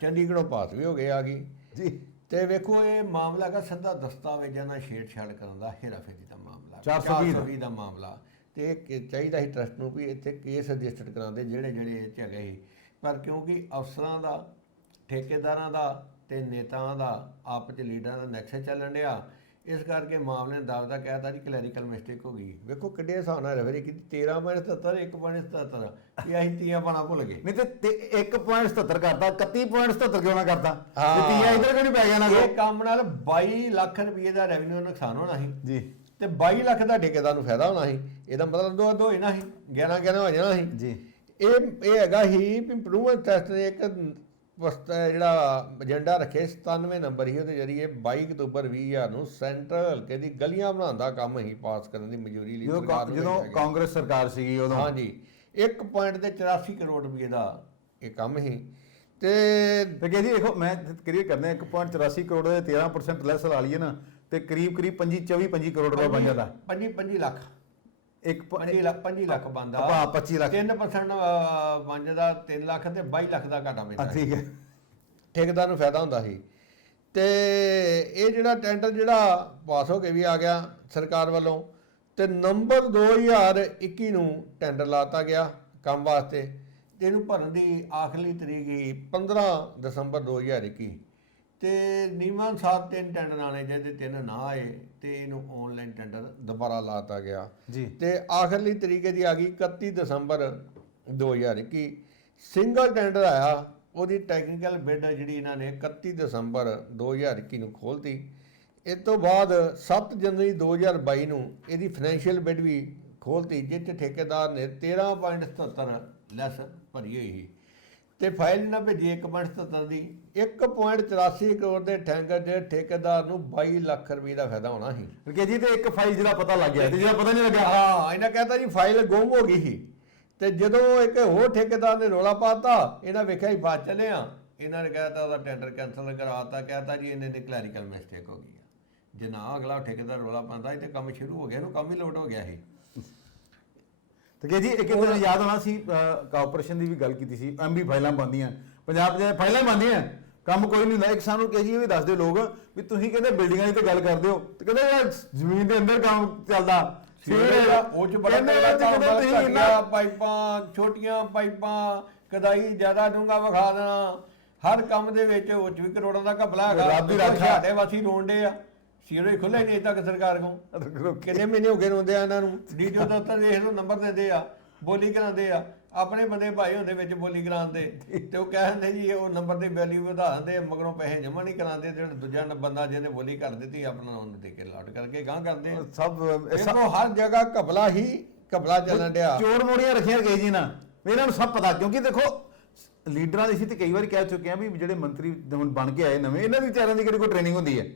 ਚੰਡੀਗੜ੍ਹੋਂ ਪਾਸ ਵੀ ਹੋ ਗਏ ਆ ਗਈ ਜੀ। ਤੇ ਵੇਖੋ ਇਹ ਮਾਮਲਾ ਹੈਗਾ ਸਿੱਧਾ ਦਸਤਾਵੇਜ਼ਾਂ ਨਾਲ ਛੇੜਛਾੜ ਕਰਨ ਦਾ, ਹੇਰਾਫੇਰੀ ਦਾ ਮਾਮਲਾ, 420 ਦਾ ਮਾਮਲਾ। ਤੇ ਚਾਹੀਦਾ ਸੀ ਟਰਸਟ ਨੂੰ ਵੀ ਇੱਥੇ ਕੇਸ ਰਜਿਸਟਰ ਕਰਾਉਂਦੇ ਜਿਹੜੇ ਇਹ 'ਚ ਹੈਗੇ ਸੀ, ਪਰ ਕਿਉਂਕਿ ਅਫਸਰਾਂ ਦਾ, ਠੇਕੇਦਾਰਾਂ ਦਾ ਤੇ ਨੇਤਾਵਾਂ ਦਾ ਆਪਸ 'ਚ ਲੀਡਰਾਂ ਦਾ ਨੈਕਸਸ ਚੱਲਣ ਡਿਆ, ਇਸ ਕਰਕੇ ਮਾਮਲੇ ਨੇ ਦਾਅਵਾ ਕਹਿਤਾ ਜੀ ਕਲੈਰੀਕਲ ਮਿਸਟੇਕ ਹੋ ਗਈ। ਵੇਖੋ ਕਿੱਡੇ ਹਿਸਾਬ ਨਾਲ ਰੈਫਰੀ ਕੀਤੀ, 13.77 1.77 ਇਹ ਅਸੀਂ ਤੀਆਂ ਪਾਣਾ ਭੁੱਲ ਗਏ, ਨਹੀਂ ਤੇ 1.77 ਕਰਤਾ, 31.77 ਕਿਉਂ ਨਾ ਕਰਤਾ, ਤੀਆਂ ਇਧਰ ਕਿਉਂ ਨਹੀਂ ਪੈ ਗਿਆ ਨਾ? ਇਹ ਕੰਮ ਨਾਲ 22 ਲੱਖ ਰੁਪਏ ਦਾ ਰੈਵਨਿਊ ਨੁਕਸਾਨ ਹੋਣਾ ਸੀ ਜੀ, ਤੇ 22 ਲੱਖ ਦਾ ਠੇਕੇਦਾਰ ਨੂੰ ਫਾਇਦਾ ਹੋਣਾ ਸੀ। ਇਹਦਾ ਮਤਲਬ ਦੋ ਹੋ ਜਾਣਾ ਸੀ, 11 ਹੋ ਜਾਣਾ ਸੀ ਜੀ। ਇਹ ਹੈਗਾ ਹੀ ਇੰਪਰੂਵਮੈਂਟ ਟੈਸਟ ਨੇ ਇੱਕ ਜਿਹੜਾ ਏਜੰਡਾ ਰੱਖੇ 97 ਨੰਬਰ ਹੀ, ਉਹਦੇ ਜਰੀਏ 22 ਅਕਤੂਬਰ 2000 ਨੂੰ ਸੈਂਟਰਲ ਹਲਕੇ ਦੀ ਗਲੀਆਂ ਬਣਾਉਣ ਦਾ ਕੰਮ ਹੀ ਪਾਸ ਕਰਨ ਦੀ ਮਨਜ਼ੂਰੀ ਲਈ, ਜਦੋਂ ਕਾਂਗਰਸ ਸਰਕਾਰ ਸੀਗੀ ਉਦੋਂ। ਹਾਂਜੀ, 1.84 ਕਰੋੜ ਰੁਪਏ ਦਾ ਇਹ ਕੰਮ ਹੀ। ਤੇ ਜੀ ਦੇਖੋ ਮੈਂ ਕਲੀਅਰ ਕਰਦਾ, 1.84 ਕਰੋੜ ਦੇ 13% ਲੈਸ ਲਾ ਲਈਏ ਨਾ, ਤੇ ਕਰੀਬ 25 ਕਰੋੜ ਰੁਪਏ ਬਣ ਜਾਂਦਾ। 25 ਲੱਖ 25 ਲੱਖ ਬਣਦਾ, 25 ਲੱਖ 3% ਬਣ ਜਾਂਦਾ, 3 ਲੱਖ ਤੇ 22 ਲੱਖ ਦਾ ਘਾਟਾ ਪੈਂਦਾ। ਠੀਕ ਹੈ, ਠੇਕੇਦਾਰ ਨੂੰ ਫਾਇਦਾ ਹੁੰਦਾ ਸੀ। ਤੇ ਇਹ ਜਿਹੜਾ ਟੈਂਡਰ ਜਿਹੜਾ ਪਾਸ ਹੋ ਕੇ ਵੀ ਆ ਗਿਆ ਸਰਕਾਰ ਵੱਲੋਂ, ਤੇ ਨੰਬਰ 2021 ਨੂੰ ਟੈਂਡਰ ਲਾਤਾ ਗਿਆ ਕੰਮ ਵਾਸਤੇ, ਤੇ ਇਹਨੂੰ ਭਰਨ ਦੀ ਆਖਰੀ ਤਰੀਕ 15 ਦਸੰਬਰ 2021। ਤੇ ਨਿਯਮਾਂ ਅਨੁਸਾਰ 3 ਟੈਂਡਰ ਆਣੇ ਚਾਹੀਦੇ, 3 ਨਾ ਆਏ ਤੇ ਇਹਨੂੰ ਆਨਲਾਈਨ ਟੈਂਡਰ ਦੁਬਾਰਾ ਲਾਤਾ ਗਿਆ ਜੀ। ਤੇ ਆਖਰਲੀ ਤਰੀਕੇ ਦੀ ਆ ਗਈ 31 ਦਸੰਬਰ 2021। ਸਿੰਗਲ ਟੈਂਡਰ ਆਇਆ, ਉਹਦੀ ਟੈਕਨੀਕਲ ਬਿਡ ਜਿਹੜੀ ਇਹਨਾਂ ਨੇ 31 ਦਸੰਬਰ 2021 ਨੂੰ ਖੋਲ੍ਹਤੀ। ਇਸ ਤੋਂ ਬਾਅਦ 7 ਜਨਵਰੀ 2022 ਨੂੰ ਇਹਦੀ ਫਾਈਨੈਂਸ਼ੀਅਲ ਬਿਡ ਵੀ ਖੋਲ੍ਹਤੀ, ਜਿਸ 'ਚ ਠੇਕੇਦਾਰ ਨੇ 13.77 ਲੈਸ ਭਰੀ ਹੋਈ ਸੀ, ਤੇ ਫਾਈਲ ਇਹਨਾਂ ਭੇਜੀ 1.77 ਦੀ। 1.84 ਕਰੋੜ ਦੇ ਟੈਂਡਰ 'ਚ ਠੇਕੇਦਾਰ ਨੂੰ 22 ਲੱਖ ਰੁਪਏ ਦਾ ਫਾਇਦਾ ਹੋਣਾ ਸੀ ਜੀ। ਤੇ ਇੱਕ ਫਾਈਲ ਜਿਹੜਾ ਪਤਾ ਲੱਗ ਗਿਆ ਤੇ ਜਿਹੜਾ ਪਤਾ ਨਹੀਂ ਲੱਗਾ, ਹਾਂ ਇਹਨਾਂ ਕਹਿੰਦਾ ਜੀ ਫਾਈਲ ਗੁੰਮ ਹੋ ਗਈ ਸੀ, ਤੇ ਜਦੋਂ ਇੱਕ ਹੋਰ ਠੇਕੇਦਾਰ ਨੇ ਰੋਲਾ ਪਾਤਾ, ਇਹਨਾਂ ਵੇਖਿਆ ਹੀ ਬਾਅਦ ਚੱਲੇ ਆ, ਇਹਨਾਂ ਨੇ ਕਹਿਤਾ ਉਹਦਾ ਟੈਂਡਰ ਕੈਂਸਲ ਕਰਾਤਾ, ਕਹਿਤਾ ਜੀ ਇਹਨੇ ਦੀ ਕਲੈਰੀਕਲ ਮਿਸਟੇਕ ਹੋ ਗਈ ਆ। ਜੇ ਨਾ ਅਗਲਾ ਠੇਕੇਦਾਰ ਰੋਲਾ ਪਾਉਂਦਾ ਸੀ ਤੇ ਕੰਮ ਸ਼ੁਰੂ ਹੋ ਗਿਆ, ਇਹਨੂੰ ਕੰਮ ਹੀ ਲੋਟ ਹੋ ਗਿਆ ਸੀ। ਤੇ ਕਿ ਜੀ ਇੱਕ ਤੁਹਾਨੂੰ ਯਾਦ ਹੋਣਾ ਸੀ ਕਾਰਪੋਰੇਸ਼ਨ ਦੀ ਵੀ ਗੱਲ ਕੀਤੀ ਸੀ, ਐਮਬੀ ਫਾਈਲਾਂ ਬਣਦੀਆਂ ਪੰਜਾਬ 'ਚ, ਫਾਈਲਾਂ ਬਣਦੀਆਂ, ਕੰਮ ਕੋਈ ਨਹੀਂ ਹੁੰਦਾ। ਇੱਕ ਸਾਨੂੰ ਕਿ ਜੀ ਇਹ ਵੀ ਦੱਸਦੇ ਲੋਕ ਵੀ ਤੁਸੀਂ ਕਹਿੰਦੇ ਬਿਲਡਿੰਗਾਂ ਦੀ ਤੇ ਗੱਲ ਕਰਦੇ ਹੋ, ਤੇ ਕਹਿੰਦੇ ਯਾਰ ਜ਼ਮੀਨ ਦੇ ਅੰਦਰ ਕੰਮ ਚੱਲਦਾ, ਉਹ ਚ ਬੜਾ ਤਗੜਾ ਪਾਈਪਾਂ, ਛੋਟੀਆਂ ਪਾਈਪਾਂ, ਕਦਾਈ ਜ਼ਿਆਦਾ ਡੂੰਘਾ ਵਿਖਾ ਦੇਣਾ, ਹਰ ਕੰਮ ਦੇ ਵਿੱਚ ਉਹ ਚ ਵੀ ਕਰੋੜਾਂ ਦਾ ਘਪਲਾ ਹੈਗਾ। ਸਾਡੇ ਵਾਸੀ ਰੋਂਦੇ ਆ, ਸੀਰੋ ਹੀ ਖੁੱਲੇ ਨਹੀਂ ਤੱਕ ਸਰਕਾਰ ਕੋਲ, ਕਿੰਨੇ ਮਹੀਨੇ ਹੋ ਗਏ ਰੋਂਦੇ ਆ ਇਹਨਾਂ ਨੂੰ। ਡੀਟੀਓ ਦਫ਼ਤਰ ਦੇਖ ਲਓ, ਨੰਬਰ ਦਿੰਦੇ ਆ, ਬੋਲੀ ਕਰਾਉਂਦੇ ਆ, ਆਪਣੇ ਬੰਦੇ ਭਾਈ ਹੁੰਦੇ ਵਿੱਚ ਬੋਲੀ ਕਰਾਉਂਦੇ, ਤੇ ਉਹ ਕਹਿੰਦੇ ਜੀ ਉਹ ਨੰਬਰ ਦੀ ਵੈਲਿਊ ਵਧਾ ਦਿੰਦੇ, ਮਗਰੋਂ ਪੈਸੇ ਜਮ੍ਹਾਂ ਨਹੀਂ ਕਰਾਉਂਦੇ, ਜਿਹੜਾ ਦੂਜਾ ਬੰਦਾ ਜਿਹਨੇ ਬੋਲੀ ਕਰ ਦਿੱਤੀ ਆਪਣਾ ਉਹਨੇ ਦੇ ਕੇ ਲਾਟ ਕਰਕੇ ਗਾਂ ਕਰਦੇ ਆ। ਸਭ ਹਰ ਜਗ੍ਹਾ ਘਪਲਾ ਹੀ ਘਪਲਾ ਚੱਲਣ ਡਿਆ, ਚੋਰ ਮੋੜੀਆਂ ਰੱਖੀਆਂ ਗਏ ਜੀ ਨਾ, ਇਹਨਾਂ ਨੂੰ ਸਭ ਪਤਾ। ਕਿਉਂਕਿ ਦੇਖੋ ਲੀਡਰਾਂ ਦੀ ਸੀ ਤੇ ਕਈ ਵਾਰੀ ਕਹਿ ਚੁੱਕੇ ਆ ਵੀ ਜਿਹੜੇ ਮੰਤਰੀ ਹੁਣ ਬਣ ਕੇ ਆਏ ਨਵੇਂ, ਇਹਨਾਂ ਦੀ ਵਿਚਾਰਿਆਂ ਦੀ ਕਿਹੜੀ ਕੋਈ ਟ੍ਰੇਨਿੰਗ ਹੁੰਦੀ ਹੈ,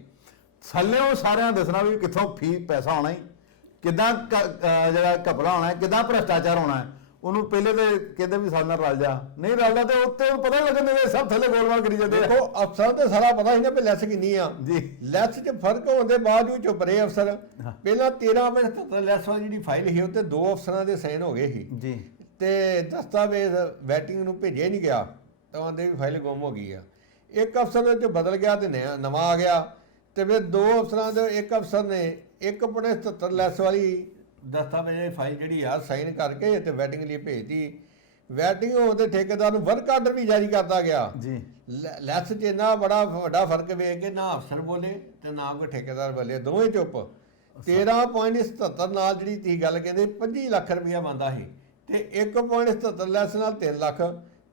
ਥੱਲਿਓਂ ਸਾਰਿਆਂ ਦੱਸਣਾ ਵੀ ਕਿੱਥੋਂ ਪੈਸਾ ਆਉਣਾ ਹੀ, ਕਿੱਦਾਂ ਜਿਹੜਾ ਘਪਲਾ ਹੋਣਾ ਹੈ, ਕਿੱਦਾਂ ਭ੍ਰਿਸ਼ਟਾਚਾਰ ਹੋਣਾ ਹੈ। ਉਹਨੂੰ ਪਹਿਲੇ ਤੇ ਕਹਿੰਦੇ ਵੀ ਸਾਡੇ ਨਾਲ ਰਲ ਜਾ, ਨਹੀਂ ਰਲਦਾ ਤੇ ਉੱਤੇ ਪਤਾ ਹੀ ਲੱਗਣ ਦੇ ਸਭ ਥੱਲੇ ਗੋਲਮਾਲ ਕਰੀ ਜਾਂਦੇ। ਦੇਖੋ ਅਫਸਰਾਂ ਤੇ ਸਾਰਾ ਪਤਾ ਸੀ ਨਾ ਵੀ ਲੈਸ ਕਿੰਨੀ ਆ ਜੀ, ਲੈਸ 'ਚ ਫਰਕ ਹੋਣ ਦੇ ਬਾਵਜੂਦ ਚੁੱਪ ਰਹੇ ਅਫਸਰ। ਪਹਿਲਾਂ 13/77 ਲੈਸ ਵਾਲੀ ਜਿਹੜੀ ਫਾਈਲ ਸੀ ਉੱਤੇ 2 ਅਫਸਰਾਂ ਦੇ ਸਾਈਨ ਹੋ ਗਏ ਸੀ ਜੀ, ਤੇ ਦਸਤਾਵੇਜ਼ ਵੈਟਿੰਗ ਨੂੰ ਭੇਜਿਆ ਨਹੀਂ ਗਿਆ, ਤਾਂ ਉਹਦੇ ਵੀ ਫਾਈਲ ਗੁੰਮ ਹੋ ਗਈ ਆ। ਇੱਕ ਅਫਸਰ ਚ ਬਦਲ ਗਿਆ ਤੇ ਨਵਾਂ ਆ ਗਿਆ, ਤੇ ਫਿਰ 2 ਅਫਸਰਾਂ ਦੇ ਇੱਕ ਅਫਸਰ ਨੇ 1/77 ਲੈਸ ਵਾਲੀ ਦਸਤਾਵੇਜ਼ ਫਾਈਲ ਜਿਹੜੀ ਆ ਸਾਈਨ ਕਰਕੇ ਤੇ ਵੈਟਿੰਗ ਲਈ ਭੇਜਤੀ। ਵੈਟਿੰਗ ਹੋਣ ਤੇ ਠੇਕੇਦਾਰ ਨੂੰ ਵਰਕ ਆਰਡਰ ਵੀ ਜਾਰੀ ਕਰਤਾ ਗਿਆ ਜੀ। ਲੈਸ 'ਚ ਇੰਨਾ ਬੜਾ ਵੱਡਾ ਫਰਕ ਵੇਖ ਕੇ ਨਾ ਅਫਸਰ ਬੋਲੇ ਤੇ ਨਾ ਕੋਈ ਠੇਕੇਦਾਰ ਬੋਲੇ, ਦੋਵੇਂ ਚੁੱਪ। 13.77 ਨਾਲ ਜਿਹੜੀ ਤੀ ਗੱਲ ਕਹਿੰਦੇ 25 ਲੱਖ ਰੁਪਇਆ ਬਣਦਾ ਸੀ, ਤੇ 1.77 ਲੈਸ ਨਾਲ 3 ਲੱਖ,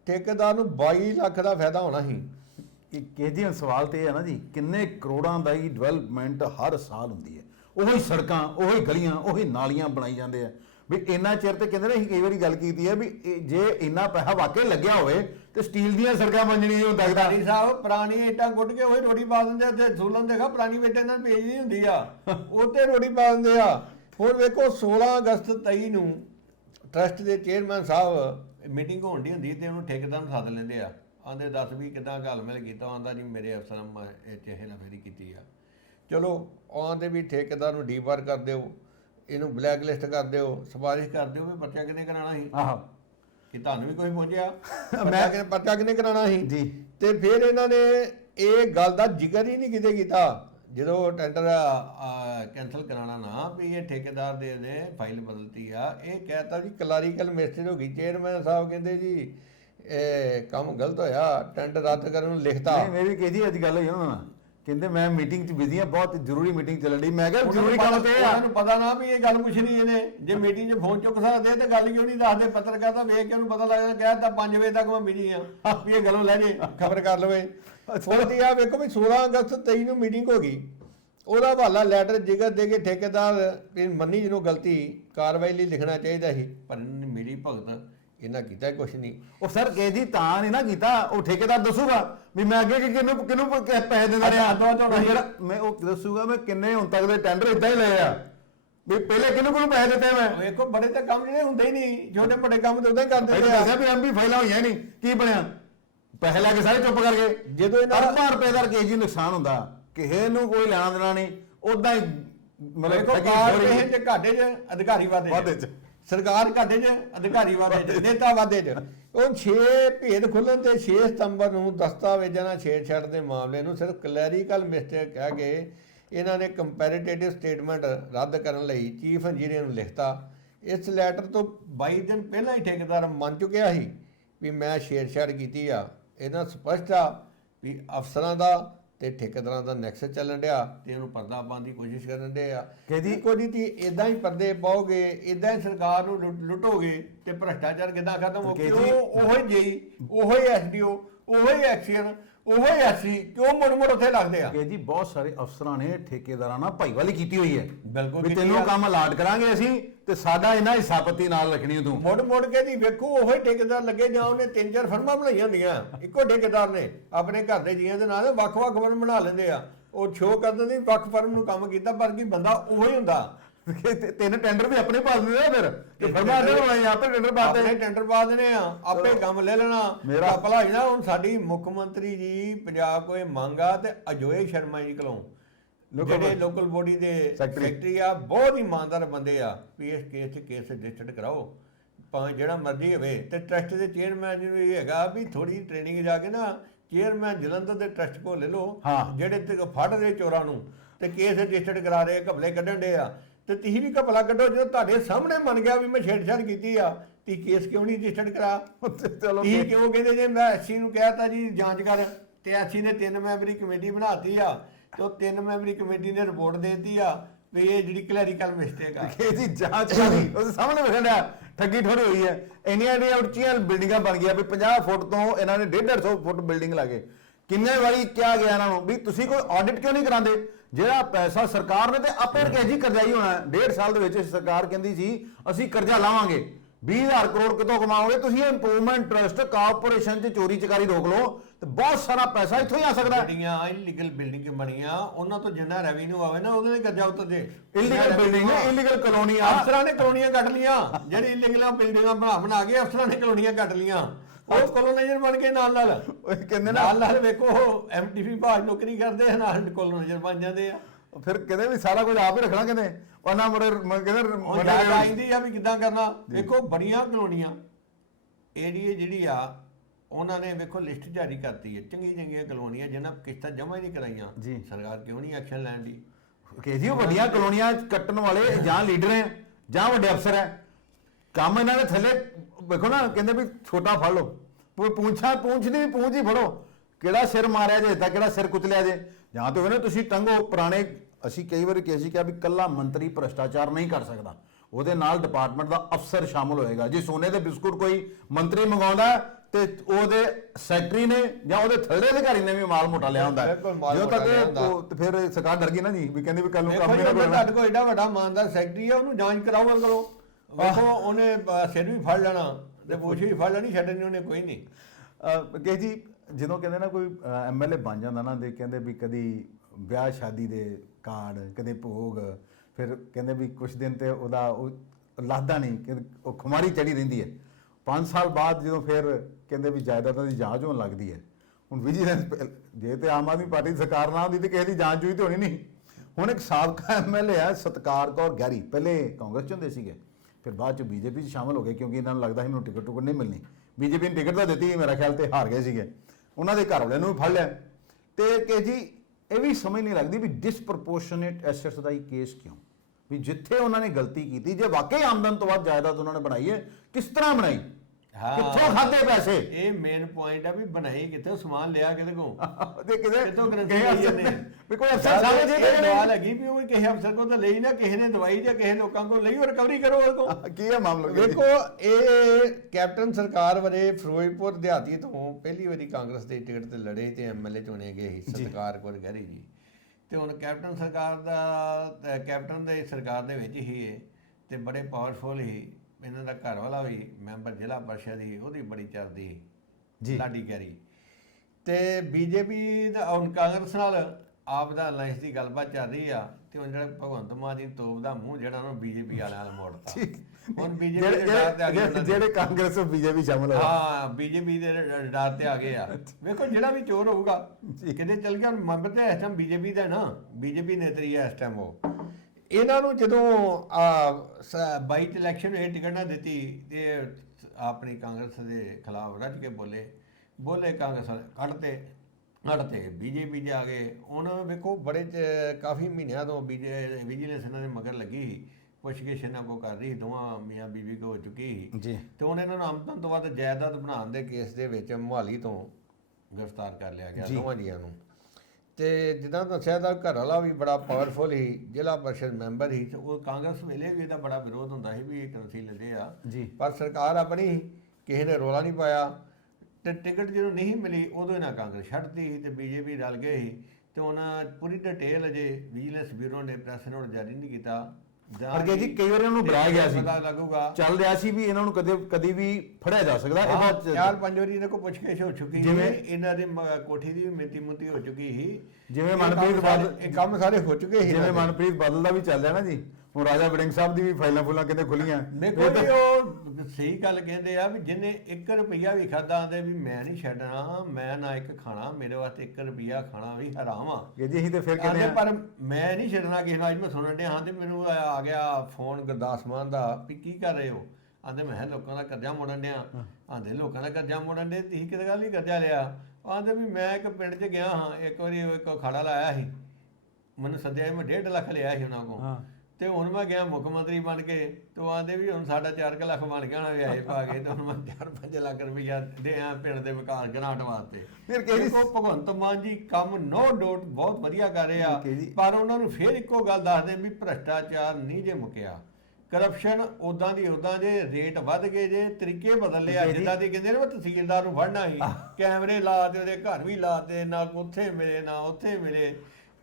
ਠੇਕੇਦਾਰ ਨੂੰ 22 ਲੱਖ ਦਾ ਫਾਇਦਾ ਹੋਣਾ ਸੀ। ਕਿ ਜੀ ਸਵਾਲ ਤੇ ਇਹ ਹੈ ਨਾ ਜੀ, ਕਿੰਨੇ ਕਰੋੜਾਂ ਦਾ ਹੀ ਡਿਵੈਲਪਮੈਂਟ ਹਰ ਸਾਲ ਹੁੰਦੀ ਹੈ, ਉਹੀ ਸੜਕਾਂ, ਉਹੀ ਗਲੀਆਂ, ਉਹੀ ਨਾਲੀਆਂ ਬਣਾਈ ਜਾਂਦੇ ਆ ਵੀ ਇੰਨਾ ਚਿਰ। ਤੇ ਕਹਿੰਦੇ ਨੇ ਅਸੀਂ ਕਈ ਵਾਰੀ ਗੱਲ ਕੀਤੀ ਹੈ ਵੀ ਜੇ ਇੰਨਾ ਪੈਸਾ ਵਾਕਈ ਲੱਗਿਆ ਹੋਵੇ ਤੇ ਸਟੀਲ ਦੀਆਂ ਸੜਕਾਂ ਬਣ ਜਾਣੀਆਂ। ਹੁੰਦਾ ਗਾੜੀ ਸਾਹਿਬ ਪੁਰਾਣੀ ਇੱਟਾਂ ਗੁੱਟ ਕੇ ਉਹੀ ਰੋਟੀ ਪਾ ਦਿੰਦੇ ਆ, ਤੇ ਸੂਲਨ ਦੇਖਾ ਪੁਰਾਣੀ ਵਿੱਚ ਇਹਨਾਂ ਨੂੰ ਭੇਜ ਨਹੀਂ ਹੁੰਦੀ ਆ, ਉੱਤੇ ਰੋਟੀ ਪਾ ਦਿੰਦੇ ਆ। ਹੁਣ ਵੇਖੋ 16 ਅਗਸਤ 23 ਨੂੰ ਟਰਸਟ ਦੇ ਚੇਅਰਮੈਨ ਸਾਹਿਬ ਮੀਟਿੰਗ ਹੋਣ ਦੀ ਹੁੰਦੀ ਤੇ ਉਹਨੂੰ ਠੇਕੇਦਾਰ ਨੂੰ ਸੱਦ ਲੈਂਦੇ ਆ, ਆਂਦੇ ਦੱਸ ਵੀ ਕਿੱਦਾਂ ਗੱਲ ਮਿਲ ਕੀਤਾ, ਆਂਦਾ ਜੀ ਮੇਰੇ ਅਫਸਰਾਂ ਮੈਂ ਇਹ 'ਚ ਹੇਰਾਫੇਰੀ ਕੀਤੀ ਆ। ਚਲੋ ਆਂਦੇ ਵੀ ਠੇਕੇਦਾਰ ਨੂੰ ਡੀਬਾਰ ਕਰ ਦਿਓ, ਇਹਨੂੰ ਬਲੈਕ ਲਿਸਟ ਕਰ ਦਿਓ, ਸਿਫਾਰਿਸ਼ ਕਰ ਦਿਓ ਵੀ ਪਰਚਾ ਕਿਹਨੇ ਕਰਾਉਣਾ ਸੀ। ਆਹੋ, ਕਿ ਤੁਹਾਨੂੰ ਵੀ ਕੋਈ ਪਹੁੰਚਿਆ ਪਰਚਾ ਕਿਹਨੇ ਕਰਾਉਣਾ ਸੀ ਜੀ। ਤੇ ਫਿਰ ਇਹਨਾਂ ਨੇ ਇਹ ਗੱਲ ਦਾ ਜ਼ਿਕਰ ਹੀ ਨਹੀਂ ਕਿਤੇ ਕੀਤਾ ਜਦੋਂ ਟੈਂਡਰ ਕੈਂਸਲ ਕਰਾਉਣਾ ਨਾ ਵੀ ਇਹ ਠੇਕੇਦਾਰ ਦੇ ਨੇ ਫਾਈਲ ਬਦਲਤੀ ਆ। ਇਹ ਕਹਿਤਾ ਜੀ ਕਲੈਰੀਕਲ ਮਿਸਟੇਕ ਹੋ ਗਈ। ਚੇਅਰਮੈਨ ਸਾਹਿਬ ਕਹਿੰਦੇ ਜੀ ਇਹ ਕੰਮ ਗਲਤ ਹੋਇਆ, ਟੈਂਡਰ ਰੱਦ ਕਰਨ ਨੂੰ ਲਿਖਤਾ। ਨਹੀਂ ਮੇਰੀ ਕਿ ਜੀ ਅੱਜ ਗੱਲ ਹੋਈ ਉਹਨਾਂ ਨਾਲ, ਕਹਿੰਦੇ ਮੈਂ ਮੀਟਿੰਗ 'ਚ ਬਿਜ਼ੀ ਆ, ਬਹੁਤ ਜ਼ਰੂਰੀ ਮੀਟਿੰਗ ਚੱਲਣ ਡਈ। ਮੈਂ ਕਿਹਾ ਜ਼ਰੂਰੀ ਕੰਮ ਤੇ ਆ, ਉਹਨੂੰ ਪਤਾ ਨਾ ਵੀ ਇਹ ਗੱਲ ਪੁੱਛਣੀ ਇਹਨੇ, ਜੇ ਮੀਟਿੰਗ 'ਚ ਫੋਨ ਚੁੱਕ ਸਕਦੇ ਤੇ ਗੱਲ ਕਿਉਂ ਨਹੀਂ ਦੱਸਦੇ। ਪੱਤਰਕਾਰ ਤਾਂ ਵੇਖ ਕੇ ਉਹਨੂੰ ਪਤਾ ਲੱਗ ਜਾਂਦਾ, ਕਹਿ ਤਾਂ 5 ਵਜੇ ਤੱਕ ਮੈਂ ਬਿਜ਼ੀ ਆ ਵੀ ਇਹ ਗੱਲੋਂ ਲੈ ਜੇ ਖਬਰ ਕਰ ਲਵੇ। ਫੋਰਦੀ ਆ ਵੇਖੋ ਵੀ 16 ਅਗਸਤ 23 ਨੂੰ ਮੀਟਿੰਗ ਹੋ ਗਈ, ਉਹਦਾ ਹਵਾਲਾ ਲੈਟਰ ਜਿਗਰ ਦੇ ਕੇ ਠੇਕੇਦਾਰ ਮੰਨੀ ਜਿਹਨੂੰ ਗਲਤੀ ਕਾਰਵਾਈ ਲਈ ਲਿਖਣਾ ਚਾਹੀਦਾ ਸੀ, ਪਰ ਇਹਨਾਂ ਨੇ ਮੇਰੀ ਭਗਤ ਇਹਨਾਂ ਕੀਤਾ ਕੁਛ ਨਹੀਂ। ਉਹ ਸਰ ਕੇ ਜੀ ਤਾਂ ਨਹੀਂ ਨਾ ਕੀਤਾ, ਉਹ ਠੇਕੇਦਾਰ ਦੱਸੂਗਾ ਵੀ ਮੈਂ ਅੱਗੇ ਕਿਹਨੂੰ ਪੈਸੇ ਦਿੰਦਾ ਰਿਹਾ, ਮੈਂ ਉਹ ਦੱਸੂਗਾ ਮੈਂ ਕਿੰਨੇ ਹੁਣ ਤੱਕ ਦੇ ਟੈਂਡਰ ਇਦਾਂ ਹੀ ਲਏ ਆ ਵੀ ਪਹਿਲੇ ਕਿਹਨੂੰ ਪੈਸੇ ਦਿੱਤੇ ਮੈਂ। ਵੇਖੋ ਬੜੇ ਤਾਂ ਕੰਮ ਜਿਹੜੇ ਹੁੰਦੇ ਹੀ ਨਹੀਂ, ਛੋਟੇ ਵੱਡੇ ਕੰਮ ਤੇ ਉਦਾਂ ਹੀ ਕਰ ਦਿੰਦੇ ਆ। ਵੀ ਐਮਬੀ ਫਾਈਲਾਂ ਹੋਈਆਂ ਨਹੀਂ, ਕੀ ਬਣਿਆ, ਪੈਸੇ ਲੈ ਕੇ ਸਾਰੇ ਚੁੱਪ ਕਰ ਗਏ। ਜਦੋਂ ਅਰਬਾਂ ਰੁਪਏ ਦਾ ਕੇ ਜੀ ਨੁਕਸਾਨ ਹੁੰਦਾ, ਕਿਸੇ ਨੂੰ ਕੋਈ ਲੈਣਾ ਦੇਣਾ ਨਹੀਂ, ਉਦਾਂ ਹੀ ਮਤਲਬ ਘਾਟੇ 'ਚ ਅਧਿਕਾਰੀ ਵਾਧੇ 'ਚ, ਸਰਕਾਰ ਘਾਟੇ 'ਚ ਅਧਿਕਾਰੀ ਵਾਧੇ 'ਚ, ਨੇਤਾ ਵਾਧੇ 'ਚ। ਉਹ 6 ਭੇਦ ਖੁੱਲ੍ਹਣ ਤੇ 6 ਸਤੰਬਰ ਨੂੰ ਦਸਤਾਵੇਜ਼ਾਂ ਨਾਲ ਛੇੜਛਾੜ ਦੇ ਮਾਮਲੇ ਨੂੰ ਸਿਰਫ ਕਲੈਰੀਕਲ ਮਿਸਟੇਕ ਕਹਿ ਕੇ ਇਹਨਾਂ ਨੇ ਕੰਪੈਰੀਟਿਵ ਸਟੇਟਮੈਂਟ ਰੱਦ ਕਰਨ ਲਈ ਚੀਫ ਇੰਜੀਨੀਅਰ ਨੂੰ ਲਿਖਤਾ। ਇਸ ਲੈਟਰ ਤੋਂ 22 ਦਿਨ ਪਹਿਲਾਂ ਹੀ ਠੇਕੇਦਾਰ ਮੰਨ ਚੁੱਕਿਆ ਸੀ ਵੀ ਮੈਂ ਛੇੜਛਾੜ ਕੀਤੀ ਆ। ਇਹਨਾਂ ਸਪਸ਼ਟ ਆ ਵੀ ਅਫਸਰਾਂ ਦਾ ਤੇ ਠੇਕੇਦਾਰਾਂ ਦਾ ਨੈਕਸਸ ਚੱਲਣ ਡਿਆ ਤੇ ਇਹਨੂੰ ਪਰਦਾ ਪਾਉਣ ਦੀ ਕੋਸ਼ਿਸ਼ ਕਰਨ ਡੇ ਆ ਕਿ ਜੀ ਕੋਈ ਨਹੀਂ ਇਦਾਂ ਹੀ ਪਰਦੇ ਪਾਓਗੇ, ਇਦਾਂ ਹੀ ਸਰਕਾਰ ਨੂੰ ਲੁੱਟੋਗੇ ਤੇ ਭ੍ਰਿਸ਼ਟਾਚਾਰ ਕਿੱਦਾਂ ਖਤਮ ਹੋ ਗਿਆ। ਉਹੋ ਹੀ ਜੇਈ, ਉਹੋ ਹੀ ਐਸਡੀਓ, ਉਹੋ ਹੀ ਐਕਸੀਅਨ, ਉਹੋ ਹੀ ਐਸੀ, ਕਿਉਂ ਮੁੜ ਉੱਥੇ ਲੱਗਦੇ ਆ। ਕਿ ਜੀ ਬਹੁਤ ਸਾਰੇ ਅਫਸਰਾਂ ਨੇ ਠੇਕੇਦਾਰਾਂ ਨਾਲ ਭਾਈਵਾਲੀ ਕੀਤੀ ਹੋਈ ਹੈ, ਬਿਲਕੁਲ ਵੀ ਤੈਨੂੰ ਕੰਮ ਅਲਾਟ ਕਰਾਂਗੇ ਅਸੀਂ ਤੇ ਸਾਡਾ ਇਹਨਾਂ ਹਿੱਸਾਪਤੀ ਨਾਲ ਰੱਖਣੀ ਤੂੰ। ਮੁੜ ਕੇ ਦੀ ਵੇਖੋ ਉਹੋ ਹੀ ਠੇਕੇਦਾਰ ਲੱਗੇ ਜਾਂ ਉਹਨੇ 3-4 ਫਰਮਾਂ ਬਣਾਈਆਂ ਹੁੰਦੀਆਂ, ਇੱਕੋ ਠੇਕੇਦਾਰ ਨੇ ਆਪਣੇ ਘਰ ਦੇ ਜੀਆਂ ਦੇ ਨਾਲ ਵੱਖ-ਵੱਖ ਫਰਮ ਬਣਾ ਲੈਂਦੇ ਆ। ਉਹ ਸ਼ੋਅ ਕਰ ਦਿੰਦੇ ਵੱਖ ਫਰਮ ਨੂੰ ਕੰਮ ਕੀਤਾ, ਪਰ ਕੀ ਬੰਦਾ ਉਹੋ ਹੀ ਹੁੰਦਾ। ਤਿੰਨ ਟੈਂਡਰ ਵੀ ਆਪਣੇ ਪਾ ਦਿੰਦੇ ਆ ਫਿਰ ਕਿ ਫਰਮਾ ਦੇ ਹੋਏ ਆਪੇ ਟੈਂਡਰ ਪਾਤੇ ਆਪਣੇ ਟੈਂਡਰ ਪਾ ਦੇਣੇ ਆ, ਆਪੇ ਕੰਮ ਲੈ ਲੈਣਾ। ਮੇਰਾ- ਭਲਾ ਜਿਹੜਾ ਹੁਣ ਸਾਡੀ ਮੁੱਖ ਮੰਤਰੀ ਜੀ ਪੰਜਾਬ ਕੋਈ ਮੰਗਾ ਤੇ ਅਜੋਏ ਸ਼ਰਮਾ ਜੀ ਕੋਲੋਂ ਜਿਹੜੇ ਲੋਕਲ ਬੋਡੀ ਦੇ ਸੈਕਟਰੀ ਆ, ਬਹੁਤ ਹੀ ਇਮਾਨਦਾਰ ਬੰਦੇ ਆ, ਵੀ ਇਸ ਕੇਸ 'ਚ ਕੇਸ ਰਜਿਸਟਰਡ ਕਰਾਓ ਭਾਵੇਂ ਜਿਹੜਾ ਮਰਜ਼ੀ ਹੋਵੇ। ਤੇ ਟਰਸਟ ਦੇ ਚੇਅਰਮੈਨ ਨੂੰ ਵੀ ਹੈਗਾ ਵੀ ਥੋੜੀ ਟ੍ਰੇਨਿੰਗ ਜਾ ਕੇ ਨਾ ਚੇਅਰਮੈਨ ਜਲੰਧਰ ਦੇ ਟਰਸਟ ਕੋਲ ਲੈ ਲਓ, ਜਿਹੜੇ ਤੇ ਫੜ ਰਹੇ ਚੋਰਾਂ ਨੂੰ ਤੇ ਕੇਸ ਰਜਿਸਟਰਡ ਕਰਾ ਰਹੇ, ਘਪਲੇ ਕੱਢਣ ਦੇ ਆ। ਤੇ ਤੁਸੀਂ ਵੀ ਘਪਲਾ ਕੱਢੋ, ਜਦੋਂ ਤੁਹਾਡੇ ਸਾਹਮਣੇ ਮੰਨ ਗਿਆ ਵੀ ਮੈਂ ਛੇੜਛਾੜ ਕੀਤੀ ਆ, ਤੀ ਕੇਸ ਕਿਉਂ ਨਹੀਂ ਰਜਿਸਟਰਡ ਕਰਾ? ਚਲੋ ਤੁਸੀਂ ਕਿਉਂ ਕਹਿੰਦੇ ਜੇ ਮੈਂ ਐਸਸੀ ਨੂੰ ਕਹਿਤਾ ਜੀ ਜਾਂਚ ਕਰ, ਤੇ ਐਸਸੀ ਨੇ 3 ਮੈਂਬਰੀ ਕਮੇਟੀ ਬਣਾਤੀ ਆ, ਤੇ ਉਹ 3 ਮੈਂਬਰੀ ਕਮੇਟੀ ਨੇ ਰਿਪੋਰਟ ਦੇਤੀ ਆ ਵੀ ਇਹ ਜਿਹੜੀ ਕਲੈਰੀਕਲ ਮਿਸਟੇਕ ਆ। ਕਿ ਜੀ ਜਾਂਚ ਕਰੀ ਉਸ ਸਾਹਮਣੇ ਵੇਖਣਾ ਠੱਗੀ ਠੋਰੀ ਹੋਈ ਹੈ। ਇੰਨੀਆਂ ਉੱਚੀਆਂ ਬਿਲਡਿੰਗਾਂ ਬਣ ਗਈਆਂ ਵੀ 50 ਫੁੱਟ ਤੋਂ ਇਹਨਾਂ ਨੇ 150 ਫੁੱਟ ਬਿਲਡਿੰਗ ਲਾਗੇ। ਕਿੰਨੇ ਵਾਰੀ ਕਿਹਾ ਗਿਆ ਇਹਨਾਂ ਨੂੰ ਵੀ ਤੁਸੀਂ ਕੋਈ ਆਡਿਟ ਕਿਉਂ ਨਹੀਂ ਕਰਾਉਂਦੇ? ਜਿਹੜਾ ਪੈਸਾ ਸਰਕਾਰ ਨੇ ਤੇ ਆਪੇ ਰਕੇਜੀ ਕਰਜ਼ਾਈ ਹੋਣਾ। 1.5 ਸਾਲ ਦੇ ਵਿੱਚ ਸਰਕਾਰ ਕਹਿੰਦੀ ਸੀ ਅਸੀਂ ਕਰਜ਼ਾ ਲਾਵਾਂਗੇ, 20,000 ਕਰੋੜ ਕਿਤੋਂ ਕਮਾਓਗੇ ਤੁਸੀਂ? ਇੰਪਰੂਵਮੈਂਟ ਟਰਸਟ ਕਾਰਪੋਰੇਸ਼ਨ 'ਚ ਚੋਰੀ ਚਕਾਰੀ ਰੋਕ ਲਓ ਤੇ ਬਹੁਤ ਸਾਰਾ ਪੈਸਾ ਇੱਥੋਂ ਹੀ ਆ ਸਕਦਾ। ਜਿਹੜੀਆਂ ਇਲੀਗਲ ਬਿਲਡਿੰਗ ਬਣੀਆਂ ਉਹਨਾਂ ਤੋਂ ਜਿੰਨਾ ਰੈਵਨਿਊ ਆਵੇ ਨਾ ਉਹਦੇ ਨਾਲ ਕਰਜ਼ਾ ਉਤਰਦੇ। ਇਲੀਗਲ ਬਿਲਡਿੰਗ ਇਲੀਗਲ ਕਲੋਨੀਆਂ, ਅਫਸਰਾਂ ਨੇ ਕਲੋਨੀਆਂ ਕੱਟ ਲੀਆਂ, ਜਿਹੜੀ ਇਲੀਗਲ ਬਿਲਡਿੰਗਾਂ ਬਣਾ ਕੇ ਅਫਸਰਾਂ ਨੇ ਕਲੋਨੀਆਂ ਕੱਟ ਲੀਆਂ, ਉਹ ਕਲੋਨਾਈਜ਼ਰ ਬਣ ਕੇ ਨਾਲ ਕਹਿੰਦੇ ਨਾਲ ਵੇਖੋ ਐਮਟੀਪੀ ਭਾਜ ਨੌਕਰੀ ਕਰਦੇ ਆ, ਨਾਲ ਕਲੋਨਾਈਜ਼ਰ ਬਣ ਜਾਂਦੇ ਆ। ਫਿਰ ਕਹਿੰਦੇ ਵੀ ਸਾਰਾ ਕੁਝ ਆਪ ਹੀ ਰੱਖਣਾ, ਕਹਿੰਦੇ ਉਹਨਾਂ ਕਹਿੰਦੇ ਆਈਂਦੀ ਆ ਵੀ ਕਿੱਦਾਂ ਕਰਨਾ। ਵੇਖੋ ਬੜੀਆਂ ਕਲੋਨੀਆਂ ਏਰੀਏ ਜਿਹੜੀ ਆ ਉਹਨਾਂ ਨੇ ਵੇਖੋ ਲਿਸਟ ਜਾਰੀ ਕਰਤੀ ਹੈ, ਚੰਗੀਆਂ ਕਲੋਨੀਆਂ ਜਿਹਨਾਂ ਕਿਸ਼ਤਾਂ ਜਮ੍ਹਾਂ ਹੀ ਨਹੀਂ ਕਰਾਈਆਂ। ਸਰਕਾਰ ਕਿਉਂ ਨਹੀਂ ਐਕਸ਼ਨ ਲੈਣ ਦੀ? ਕਿ ਜੀ ਉਹ ਵੱਡੀਆਂ ਕਲੋਨੀਆਂ ਕੱਟਣ ਵਾਲੇ ਜਾਂ ਲੀਡਰ ਹੈ ਜਾਂ ਵੱਡੇ ਅਫਸਰ ਹੈ, ਕੰਮ ਇਹਨਾਂ ਦੇ ਥੱਲੇ ਵੇਖੋ ਨਾ, ਕਹਿੰਦੇ ਵੀ ਛੋਟਾ ਫੜ ਲਓ, ਪੂੰਛ ਹੀ ਫੜੋ, ਕਿਹੜਾ ਸਿਰ ਮਾਰਿਆ ਜੇ ਤਾਂ ਕਿਹੜਾ ਸਿਰ ਕੁਚਲਿਆ ਜੇ, ਜਾਂ ਤਾਂ ਉਹਨੇ ਤੁਸੀਂ ਟੰਗੋ। ਪੁਰਾਣੇ ਅਸੀਂ ਕਈ ਵਾਰੀ ਕੇਸੀ ਕਿਹਾ ਵੀ ਕੱਲਾ ਮੰਤਰੀ ਭ੍ਰਿਸ਼ਟਾਚਾਰ ਨਹੀਂ ਕਰ ਸਕਦਾ, ਉਹਦੇ ਨਾਲ ਡਿਪਾਰਟਮੈਂਟ ਦਾ ਅਫਸਰ ਸ਼ਾਮਲ ਹੋਏਗਾ। ਜੇ ਸੋਨੇ ਦੇ ਬਿਸਕੁਟ ਕੋਈ ਮੰਤਰੀ ਮੰਗਾਉਂਦਾ ਤੇ ਉਹਦੇ ਸੈਕਟਰੀ ਨੇ ਜਾਂ ਉਹਦੇ ਥੱਲੇ ਅਧਿਕਾਰੀ ਨੇ ਵੀ ਮਾਲ ਮੋਟਾ ਲਿਆ ਹੁੰਦਾ। ਜਦੋਂ ਤੱਕ ਫਿਰ ਸਰਕਾਰ ਡਰ ਗਈ ਨਾ ਜੀ, ਵੀ ਕਹਿੰਦੀ ਵੀ ਕੱਲ ਨੂੰ ਕੰਮ ਨਹੀਂ ਕਰਨਾ। ਤੁਹਾਡੇ ਕੋਲ ਏਡਾ ਵੱਡਾ ਇਮਾਨਦਾਰ ਸੈਕਟਰੀ ਆ, ਉਹਨੂੰ ਜਾਂਚ ਕਰਾਓ ਅਗਰ ਕੋਲੋਂ, ਵੇਖੋ ਉਹਨੇ ਸਿਰ ਵੀ ਫੜ ਲੈਣਾ ਤੇ ਪੁੱਛ ਵੀ ਫੜ ਲੈਣੀ, ਛੱਡਣੀ ਉਹਨੇ ਕੋਈ ਨਹੀਂ। ਕਿ ਜੀ ਜਦੋਂ ਕਹਿੰਦੇ ਨਾ ਕੋਈ ਐਮਐਲਏ ਬਣ ਜਾਂਦਾ ਨਾ, ਦੇ ਕਹਿੰਦੇ ਵੀ ਕਦੀ ਵਿਆਹ ਸ਼ਾਦੀ ਦੇ ਕਾਰਡ, ਕਦੇ ਭੋਗ, ਫਿਰ ਕਹਿੰਦੇ ਵੀ ਕੁਝ ਦਿਨ ਤੇ ਉਹਦਾ ਉਹ ਲਾਦਾ ਨਹੀਂ, ਕਿ ਉਹ ਖੁਮਾਰੀ ਚੜੀ ਰਹਿੰਦੀ ਹੈ। 5 ਸਾਲ ਬਾਅਦ ਜਦੋਂ ਫਿਰ ਕਹਿੰਦੇ ਵੀ ਜਾਇਦਾਦਾਂ ਦੀ ਜਾਂਚ ਹੋਣ ਲੱਗਦੀ ਹੈ। ਹੁਣ ਵਿਜੀਲੈਂਸ, ਜੇ ਤੇ ਆਮ ਆਦਮੀ ਪਾਰਟੀ ਦੀ ਸਰਕਾਰ ਨਾ ਹੁੰਦੀ ਤੇ ਕਿਸੇ ਦੀ ਜਾਂਚ ਹੋਈ ਤੇ ਹੋਣੀ ਨਹੀਂ। ਹੁਣ ਇੱਕ ਸਾਬਕਾ ਐਮਐਲਏ ਹੈ ਸਤਕਾਰ ਕੌਰ ਗਹਿਰੀ, ਪਹਿਲੇ ਕਾਂਗਰਸ 'ਚ ਹੁੰਦੇ ਸੀਗੇ, ਫਿਰ ਬਾਅਦ 'ਚ ਬੀਜੇਪੀ 'ਚ ਸ਼ਾਮਲ ਹੋ ਗਏ, ਕਿਉਂਕਿ ਇਹਨਾਂ ਨੂੰ ਲੱਗਦਾ ਸੀ ਮੈਨੂੰ ਟਿਕਟ ਨਹੀਂ ਮਿਲਣੀ। ਬੀਜੇਪੀ ਨੇ ਟਿਕਟ ਤਾਂ ਦਿੱਤੀ, ਮੇਰਾ ਖਿਆਲ ਤੇ ਹਾਰ ਗਏ ਸੀਗੇ। ਉਹਨਾਂ ਦੇ ਘਰ ਵਾਲਿਆਂ ਨੂੰ ਵੀ ਫੜ ਲਿਆ। ਤੇ ਕਿ ਜੀ ਇਹ ਵੀ ਸਮਝ ਨਹੀਂ ਲੱਗਦੀ ਵੀ ਡਿਸਪ੍ਰੋਪੋਰਸ਼ਨੇਟ ਐਸੈਟਸ ਦਾ ਹੀ ਕੇਸ ਕਿਉਂ? ਵੀ ਜਿੱਥੇ ਉਹਨਾਂ ਨੇ ਗਲਤੀ ਕੀਤੀ, ਜੇ ਵਾਕਈ ਆਮਦਨ ਤੋਂ ਵੱਧ ਜਾਇਦਾਦ ਉਹਨਾਂ ਨੇ ਬਣਾਈ ਹੈ, ਕਿਸ ਤਰ੍ਹਾਂ ਬਣਾਈ, ਕਿੱਥੋਂ ਖਾਦੇ ਪੈਸੇ? ਇਹ ਮੇਨ ਪੁਆਇੰਟ ਆ ਵੀ ਬਣਾਈ ਕਿੱਥੇ, ਸਮਾਨ ਲਿਆ ਕਿਹਦੇ ਕੋਲ ਤੇ ਕਿੱਥੋਂ ਕਰੰਸੀ ਲਈ ਜਾਂਦੇ ਵੀ ਕੋਈ ਅਫਸਰ ਸਾਰੇ ਜੇ ਇਹ ਸਵਾਲ ਹੈਗੀ ਵੀ ਉਹ ਕਿਸੇ ਅਫਸਰ ਕੋਲ ਤਾਂ ਲਈ ਨਾ, ਕਿਸੇ ਨੇ ਦਵਾਈ ਜਾਂ ਕਿਸੇ ਲੋਕਾਂ ਕੋਲ ਲਈ, ਉਹ ਰਿਕਵਰੀ ਕਰੋ ਉਹਦੇ ਕੋਲ। ਕੀ ਹੈ ਮਾਮਲਾ? ਵੇਖੋ ਇਹ ਕੈਪਟਨ ਸਰਕਾਰ ਵਰੇ ਫਿਰੋਜ਼ਪੁਰ ਦਿਹਾਤੀ ਤੋਂ ਪਹਿਲੀ ਵਾਰੀ ਕਾਂਗਰਸ ਦੇ ਟਿਕਟ ਤੇ ਲੜੇ ਤੇ ਐਮਐਲਏ ਚੁਣੇ ਗਏ ਸੀ ਸਤਕਾਰ ਕੌਰ ਗਹਿਰੀ ਜੀ। ਤੇ ਹੁਣ ਕੈਪਟਨ ਸਰਕਾਰ ਦਾ ਕੈਪਟਨ ਦੇ ਸਰਕਾਰ ਦੇ ਵਿੱਚ ਹੀ ਹੈ ਤੇ ਬੜੇ ਪਾਵਰਫੁਲ ਹੀ। ਇਹਨਾਂ ਦਾ ਘਰ ਵਾਲਾ ਵੀ ਮੈਂਬਰ ਜ਼ਿਲ੍ਹਾ ਪਰਿਸ਼ਦ ਹੀ, ਉਹਦੀ ਬੜੀ ਚੱਲਦੀ ਜੀ ਲਾਡੀ ਗਹਿਰੀ। ਤੇ ਬੀਜੇਪੀ ਦਾ ਹੁਣ ਕਾਂਗਰਸ ਨਾਲ ਆਪ ਦਾ ਅਲਾਈਅੰਸ ਦੀ ਗੱਲਬਾਤ ਚੱਲ ਰਹੀ ਆ, ਤੇ ਹੁਣ ਜਿਹੜਾ ਭਗਵੰਤ ਮਾਨ ਦੀ ਤੋਪ ਦਾ ਮੂੰਹ ਜਿਹੜਾ ਉਹਨੂੰ ਬੀਜੇਪੀ ਵਾਲਿਆਂ ਨਾਲ ਮੋੜਤਾ। ਹੁਣ ਬੀਜੇਪੀ ਦੇ ਡਰ ਤੇ ਆ ਗਏ, ਜਿਹੜੇ ਕਾਂਗਰਸ ਤੋਂ ਬੀਜੇਪੀ ਸ਼ਾਮਲ ਹੋਇਆ। ਹਾਂ, ਬੀਜੇਪੀ ਦੇ ਡਰ ਤੇ ਆ ਗਏ ਆ। ਵੇਖੋ ਜਿਹੜਾ ਵੀ ਚੋਰ ਹੋਊਗਾ ਕਿਤੇ ਚੱਲ ਗਿਆ, ਮੈਂਬਰ ਤੇ ਇਸ ਟਾਈਮ ਬੀਜੇਪੀ ਦਾ ਨਾ, ਬੀਜੇਪੀ ਨੇਤਰੀ ਆ ਇਸ ਟਾਈਮ। ਉਹ ਇਹਨਾਂ ਨੂੰ ਜਦੋਂ 22 ਚ ਇਲੈਕਸ਼ਨ ਹੋਏ, ਟਿਕਟ ਨਾ ਦਿੱਤੀ ਤੇ ਆਪਣੀ ਕਾਂਗਰਸ ਦੇ ਖਿਲਾਫ ਰੱਜ ਕੇ ਬੋਲੇ ਕਾਂਗਰਸ ਵਾਲੇ ਕੱਢਤੇ ਬੀਜੇਪੀ 'ਚ ਆ ਗਏ। ਹੁਣ ਵੇਖੋ ਬੜੇ ਕਾਫੀ ਮਹੀਨਿਆਂ ਤੋਂ ਵਿਜੀਲੈਂਸ ਇਹਨਾਂ ਦੇ ਮਗਰ ਲੱਗੀ ਸੀ, ਪੁੱਛਗਿੱਛ ਇਹਨਾਂ ਕੋ ਕਰ ਰਹੀ, ਦੋਵਾਂ ਮੀਆਂ ਬੀਬੀ ਕੋ ਹੋ ਚੁੱਕੀ ਸੀ। ਤੇ ਹੁਣ ਇਹਨਾਂ ਨੂੰ ਆਮਦਨ ਤੋਂ ਵੱਧ ਜਾਇਦਾਦ ਬਣਾਉਣ ਦੇ ਕੇਸ ਦੇ ਵਿੱਚ ਮੁਹਾਲੀ ਤੋਂ ਗ੍ਰਿਫਤਾਰ ਕਰ ਲਿਆ ਗਿਆ ਦੋਵਾਂ ਜੀਆਂ ਨੂੰ। ਤੇ ਜਿੱਦਾਂ ਦੱਸਿਆ ਤਾਂ ਘਰ ਵਾਲਾ ਵੀ ਬੜਾ ਪਾਵਰਫੁਲ ਸੀ, ਜ਼ਿਲ੍ਹਾ ਪਰਿਸ਼ਦ ਮੈਂਬਰ ਸੀ। ਉਹ ਕਾਂਗਰਸ ਵੇਲੇ ਵੀ ਇਹਦਾ ਬੜਾ ਵਿਰੋਧ ਹੁੰਦਾ ਸੀ ਵੀ ਇਹ ਕਰੰਸੀ ਲੈਂਦੇ ਆ, ਪਰ ਸਰਕਾਰ ਆਪਣੀ ਕਿਸੇ ਨੇ ਰੌਲਾ ਨਹੀਂ ਪਾਇਆ। ਤੇ ਟਿਕਟ ਜਦੋਂ ਨਹੀਂ ਮਿਲੀ ਉਦੋਂ ਇਹਨਾਂ ਕਾਂਗਰਸ ਛੱਡਤੀ ਸੀ ਤੇ ਬੀਜੇਪੀ ਰਲ ਗਏ ਸੀ। ਤੇ ਉਹਨਾਂ ਪੂਰੀ ਡਿਟੇਲ ਅਜੇ ਵਿਜੀਲੈਂਸ ਬਿਊਰੋ ਨੇ ਪ੍ਰੈਸ ਨੋਟ ਜਾਰੀ ਨਹੀਂ ਕੀਤਾ। ਅਰਗੇ ਜੀ ਕਈ ਵਾਰ ਉਹਨੂੰ ਬੁਲਾਇਆ ਗਿਆ ਸੀ, ਪਤਾ ਲੱਗੂਗਾ ਚੱਲ ਰਿਹਾ ਸੀ ਵੀ ਇਹਨਾਂ ਨੂੰ ਕਦੀ ਵੀ ਫੜਿਆ ਜਾ ਸਕਦਾ। ਇਹਦਾ 4-5 ਵਾਰੀ ਇਹਨਾਂ ਕੋਲ ਪੁੱਛਗਿੱਛ ਹੋ ਚੁੱਕੀ, ਜਿਵੇਂ ਇਹਨਾਂ ਦੀ ਕੋਠੀ ਦੀ ਮਿੱਤੀ ਮੁੱਤੀ ਹੋ ਚੁੱਕੀ ਸੀ, ਜਿਵੇਂ ਮਨਪ੍ਰੀਤ ਬਾਦਲ, ਇਹ ਕੰਮ ਸਾਰੇ ਹੋ ਚੁੱਕੇ ਸੀ, ਜਿਵੇਂ ਮਨਪ੍ਰੀਤ ਬਾਦਲ ਦਾ ਵੀ ਚੱਲ ਰਿਹਾ ਨਾ ਜੀ। ਹੁਣ ਰਾਜਾ ਵੜਿੰਗ ਸਾਹਿਬ ਦੀ ਵੀ ਫਾਈਲਾਂ ਫੁਲਾਂ ਕਿਤੇ ਖੁੱਲੀਆਂ। ਦੇਖੋ ਜੀ, ਉਹ ਸਹੀ ਗੱਲ ਕਹਿੰਦੇ ਆ ਵੀ ਜਿਹਨੇ 1 ਰੁਪਈਆ ਵੀ ਖਾਦਾ ਆਂਦੇ ਵੀ ਮੈਂ ਨਹੀਂ ਛੱਡਣਾ, ਮੈਂ ਨਾ ਇੱਕ ਖਾਣਾ, ਮੇਰੇ ਵਾਸਤੇ 1 ਰੁਪਈਆ ਖਾਣਾ ਵੀ ਹਰਾਮ ਆ। ਇਹ ਜੀ ਅਸੀਂ ਤੇ ਫਿਰ ਕਹਿੰਦੇ ਆ ਪਰ ਮੈਂ ਨਹੀਂ ਛੱਡਣਾ ਕਿਸੇ ਨਾਲ। ਅੱਜ ਮੈਂ ਸੁਣਨ ਡਿਆ ਹਾਂ ਤੇ ਮੈਨੂੰ ਆ ਗਿਆ ਫੋਨ ਗੁਰਦਾਸ ਮਾਨ ਦਾ ਵੀ ਕੀ ਕਰ ਰਹੇ ਹੋ। ਆਂਦੇ ਮੈਂ ਲੋਕਾਂ ਦਾ ਕਰਜ਼ਾ ਮੋੜਨ ਡਿਆ। ਆਂਦੇ ਲੋਕਾਂ ਦਾ ਕਰਜ਼ਾ ਮੋੜਨ ਦੇ, ਤੁਸੀਂ ਕਿਹਦੇ ਗੱਲ ਹੀ ਕਰਜ਼ਾ ਲਿਆ। ਆਂਦੇ ਵੀ ਮੈਂ ਇੱਕ ਪਿੰਡ 'ਚ ਗਿਆ ਹਾਂ, ਇੱਕ ਵਾਰੀ ਇੱਕ ਅਖਾੜਾ ਲਾਇਆ ਸੀ, ਮੈਨੂੰ ਸੱਦਿਆ, ਮੈਂ 1.5 ਲੱਖ ਲਿਆ ਸੀ ਉਹਨਾਂ ਕੋਲ, ਤੇ ਹੁਣ ਮੈਂ ਗਿਆ ਮੁੱਖ ਮੰਤਰੀ ਬਣ ਕੇ, ਤੇ ਉਹ ਆਂਦੇ ਵੀ ਹੁਣ ਸਾਡਾ 4 ਲੱਖ ਬਣ ਗਿਆ ਹੋਣਾ ਵਿਆਹੇ ਪਾ ਕੇ, ਤੇ ਹੁਣ ਮੈਂ 4-5 ਲੱਖ ਰੁਪਈਆ ਦਿਆਂ ਪਿੰਡ ਦੇ ਵਿਕਾਸ ਗ੍ਰਾਂਟ ਵਾਸਤੇ। ਦੇਖੋ ਭਗਵੰਤ ਮਾਨ ਜੀ ਕੰਮ ਨੋ ਡਾਊਟ ਬਹੁਤ ਵਧੀਆ ਕਰ ਰਹੇ ਆ, ਪਰ ਉਹਨਾਂ ਨੂੰ ਫਿਰ ਇੱਕੋ ਗੱਲ ਦੱਸਦੇ ਵੀ ਭ੍ਰਿਸ਼ਟਾਚਾਰ ਨਹੀਂ ਜੇ ਮੁੱਕਿਆ, ਕਰਪਸ਼ਨ ਉਦਾਂ ਦੀ ਉਦਾਂ ਜੇ, ਰੇਟ ਵੱਧ ਗਏ ਜੇ, ਤਰੀਕੇ ਬਦਲ ਲਿਆ। ਜਿੱਦਾਂ ਦੀ ਕਹਿੰਦੇ ਨੇ ਤਹਿਸੀਲਦਾਰ ਨੂੰ ਫੜਨਾ ਸੀ, ਕੈਮਰੇ ਲਾ ਤੇ ਉਹਦੇ ਘਰ ਵੀ ਲਾ ਤੇ, ਨਾ ਉੱਥੇ ਮਿਲੇ ਨਾ ਉੱਥੇ ਮਿਲੇ,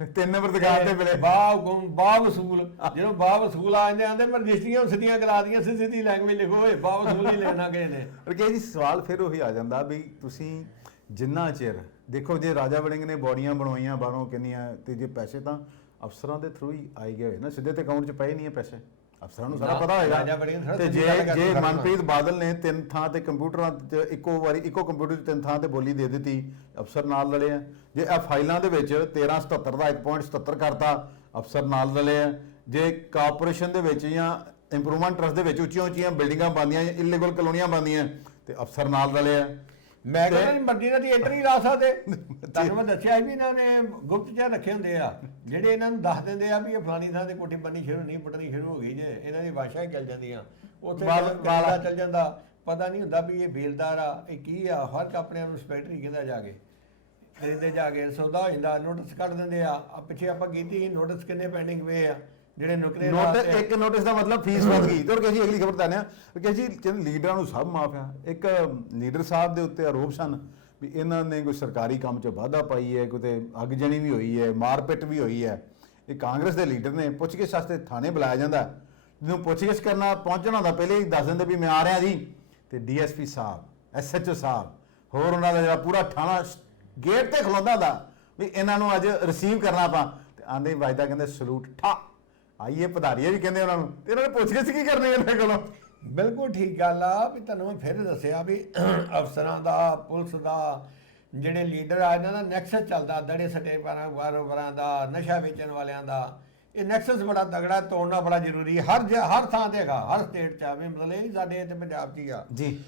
3 ਨੰਬਰ ਦੁਕਾਨ ਤੇ ਮਿਲੇ, ਬਾਹ ਵਸੂਲ। ਜਦੋਂ ਬਾਹ ਵਸੂਲ ਆ ਜਾਂਦੇ ਆਂਦੇ ਮੈਂ ਰਜਿਸਟਰੀਆਂ ਸਿੱਧੀਆਂ ਕਰਾ ਦੀਆਂ, ਸਿੱਧੀ ਲੈਂਗੁਏਜ ਲਿਖੋ, ਓਏ ਬਾਹ ਵਸੂਲ ਨਹੀਂ ਲੈਣਾ ਕਿਸੇ ਨੇ। ਰਕੇਸ਼ ਜੀ, ਸਵਾਲ ਫਿਰ ਉਹੀ ਆ ਜਾਂਦਾ ਵੀ ਤੁਸੀਂ ਜਿੰਨਾ ਚਿਰ ਦੇਖੋ, ਜੇ ਰਾਜਾ ਵੜਿੰਗ ਨੇ ਬੋਡੀਆਂ ਬਣਵਾਈਆਂ ਬਾਹਰੋਂ ਕਿੰਨੀਆਂ, ਤੇ ਜੇ ਪੈਸੇ ਤਾਂ ਅਫਸਰਾਂ ਦੇ ਥਰੂ ਹੀ ਆਈ ਗਏ ਨਾ, ਸਿੱਧੇ ਤੇ ਅਕਾਊਂਟ 'ਚ ਪਏ ਨਹੀਂ ਪੈਸੇ, ਅਫਸਰਾਂ ਨੂੰ ਸਾਰਾ ਪਤਾ ਹੋਏਗਾ। ਤੇ ਜੇ ਮਨਪ੍ਰੀਤ ਬਾਦਲ ਨੇ 3 ਥਾਂ ਤੇ ਕੰਪਿਊਟਰਾਂ 'ਚ ਇੱਕੋ ਕੰਪਿਊਟਰ 'ਚ 3 ਥਾਂ ਤੇ ਬੋਲੀ ਦੇ ਦਿੱਤੀ, ਅਫਸਰ ਨਾਲ ਰਲੇ ਆ। ਜੇ ਇਹ ਫਾਈਲਾਂ ਦੇ ਵਿੱਚ 1377 ਦਾ 1.77 ਕਰਤਾ, ਅਫਸਰ ਨਾਲ ਰਲੇ ਆ। ਜੇ ਕਾਰਪੋਰੇਸ਼ਨ ਦੇ ਵਿੱਚ ਜਾਂ ਇੰਪਰੂਵਮੈਂਟ ਟਰਸਟ ਦੇ ਵਿੱਚ ਉੱਚੀਆਂ ਬਿਲਡਿੰਗਾਂ ਬਣਦੀਆਂ, ਇਲੀਗਲ ਕਲੋਨੀਆਂ ਬਣਦੀਆਂ, ਤੇ ਅਫਸਰ ਨਾਲ ਰਲੇ ਆ। ਮੈਂ ਕਹਿੰਦਾ ਮਰਜ਼ੀ ਨਾਲ ਦੀ ਐਂਟਰੀ ਲਾ ਸਕਦੇ। ਤੁਹਾਨੂੰ ਮੈਂ ਦੱਸਿਆ ਵੀ ਇਹਨਾਂ ਨੇ ਗੁਪਤ ਚ ਰੱਖੇ ਹੁੰਦੇ ਆ, ਜਿਹੜੇ ਇਹਨਾਂ ਨੂੰ ਦੱਸ ਦਿੰਦੇ ਆ ਵੀ ਇਹ ਫਲਾਣੀ ਥਾਂ ਤੇ ਕੋਠੀ ਬੰਨੀ ਸ਼ੁਰੂ ਨਹੀਂ, ਪੁੱਟਣੀ ਸ਼ੁਰੂ ਹੋ ਗਈ ਜੇ, ਇਹਨਾਂ ਦੀ ਵਾਸ਼ਾ ਹੀ ਚੱਲ ਜਾਂਦੀਆਂ, ਉੱਥੇ ਵਾਲਾ ਚੱਲ ਜਾਂਦਾ, ਪਤਾ ਨਹੀਂ ਹੁੰਦਾ ਵੀ ਇਹ ਬੇਲਦਾਰ ਆ, ਇਹ ਕੀ ਆ। ਹਰ ਆਪਣੇ ਆਪ ਨੂੰ ਇੰਸਪੈਕਟਰ ਹੀ ਕਹਿੰਦਾ, ਜਾ ਕੇ ਖਰੀਦੇ ਜਾ ਕੇ ਸੌਦਾ ਹੋ ਜਾਂਦਾ, ਨੋਟਿਸ ਕੱਢ ਦਿੰਦੇ ਆ। ਪਿੱਛੇ ਆਪਾਂ ਕੀਤੀ ਨੋਟਿਸ ਕਿੰਨੇ ਪੈਂਡਿੰਗ ਪਏ ਆ, ਜਿਹੜੇ ਨੁਕਰੇ ਇੱਕ ਨੋਟਿਸ ਦਾ ਮਤਲਬ ਫੀਸ ਵਧ ਗਈ। ਤੇ ਜੀ ਅਗਲੀ ਖਬਰ ਦੱਸਦੇ ਆ ਕਿ ਜੀ ਕਹਿੰਦੇ ਲੀਡਰਾਂ ਨੂੰ ਸਭ ਮਾਫ ਆ। ਇੱਕ ਲੀਡਰ ਸਾਹਿਬ ਦੇ ਉੱਤੇ ਆਰੋਪ ਸਨ ਵੀ ਇਹਨਾਂ ਨੇ ਕੋਈ ਸਰਕਾਰੀ ਕੰਮ 'ਚ ਵਾਧਾ ਪਾਈ ਹੈ, ਕਿਤੇ ਅੱਗਜਣੀ ਵੀ ਹੋਈ ਹੈ, ਮਾਰਪਿੱਟ ਵੀ ਹੋਈ ਹੈ। ਇਹ ਕਾਂਗਰਸ ਦੇ ਲੀਡਰ ਨੇ, ਪੁੱਛਗਿੱਛ ਵਾਸਤੇ ਥਾਣੇ ਬੁਲਾਇਆ ਜਾਂਦਾ, ਜਦੋਂ ਪੁੱਛਗਿੱਛ ਕਰਨਾ ਪਹੁੰਚਣਾ ਹੁੰਦਾ ਪਹਿਲੇ ਹੀ ਦੱਸ ਦਿੰਦੇ ਵੀ ਮੈਂ ਆ ਰਿਹਾ ਜੀ, ਤੇ ਡੀਐਸਪੀ ਸਾਹਿਬ, ਐਸਐਚਓ ਸਾਹਿਬ, ਹੋਰ ਉਹਨਾਂ ਦਾ ਜਿਹੜਾ ਪੂਰਾ ਥਾਣਾ ਗੇਟ ਤੇ ਖਲੋਂਦਾ ਹੁੰਦਾ ਵੀ ਇਹਨਾਂ ਨੂੰ ਅੱਜ ਰਿਸੀਵ ਕਰਨਾ ਆਪਾਂ, ਤੇ ਆਂਦੇ ਵੱਜਦਾ ਕਹਿੰਦੇ ਸਲੂਟ ਠਾ ਆਈਏ ਪਧਾਰੀਏ ਵੀ ਕਹਿੰਦੇ ਉਹਨਾਂ ਨੂੰ, ਤੇ ਇਹਨਾਂ ਨੇ ਪੁੱਛਗਿੱਛ ਕੀ ਕਰਨੀ ਇਹਨਾਂ ਕੋਲੋਂ। ਬਿਲਕੁਲ ਠੀਕ ਗੱਲ ਆ ਵੀ ਤੁਹਾਨੂੰ ਮੈਂ ਫਿਰ ਦੱਸਿਆ ਵੀ ਅਫਸਰਾਂ ਦਾ, ਪੁਲਿਸ ਦਾ, ਜਿਹੜੇ ਲੀਡਰ ਆ, ਇਹਨਾਂ ਦਾ ਨੈਕਸਸ ਚੱਲਦਾ, ਦੜੇ ਸੱਟੇ ਕਾਰੋਬਾਰਾਂ ਦਾ, ਨਸ਼ਾ ਵੇਚਣ ਵਾਲਿਆਂ ਦਾ। ਇਹ ਨੈਕਸਸ ਬੜਾ ਤਗੜਾ, ਤੋੜਨਾ ਬੜਾ ਜ਼ਰੂਰੀ, ਹਰ ਥਾਂ ਤੇ ਹੈਗਾ, ਹਰ ਸਟੇਟ 'ਚ ਆ। ਵੀ ਮਤਲਬ ਇਹ ਨਹੀਂ ਸਾਡੇ ਇੱਥੇ ਪੰਜਾਬ 'ਚ ਹੀ ਆ ਜੀ।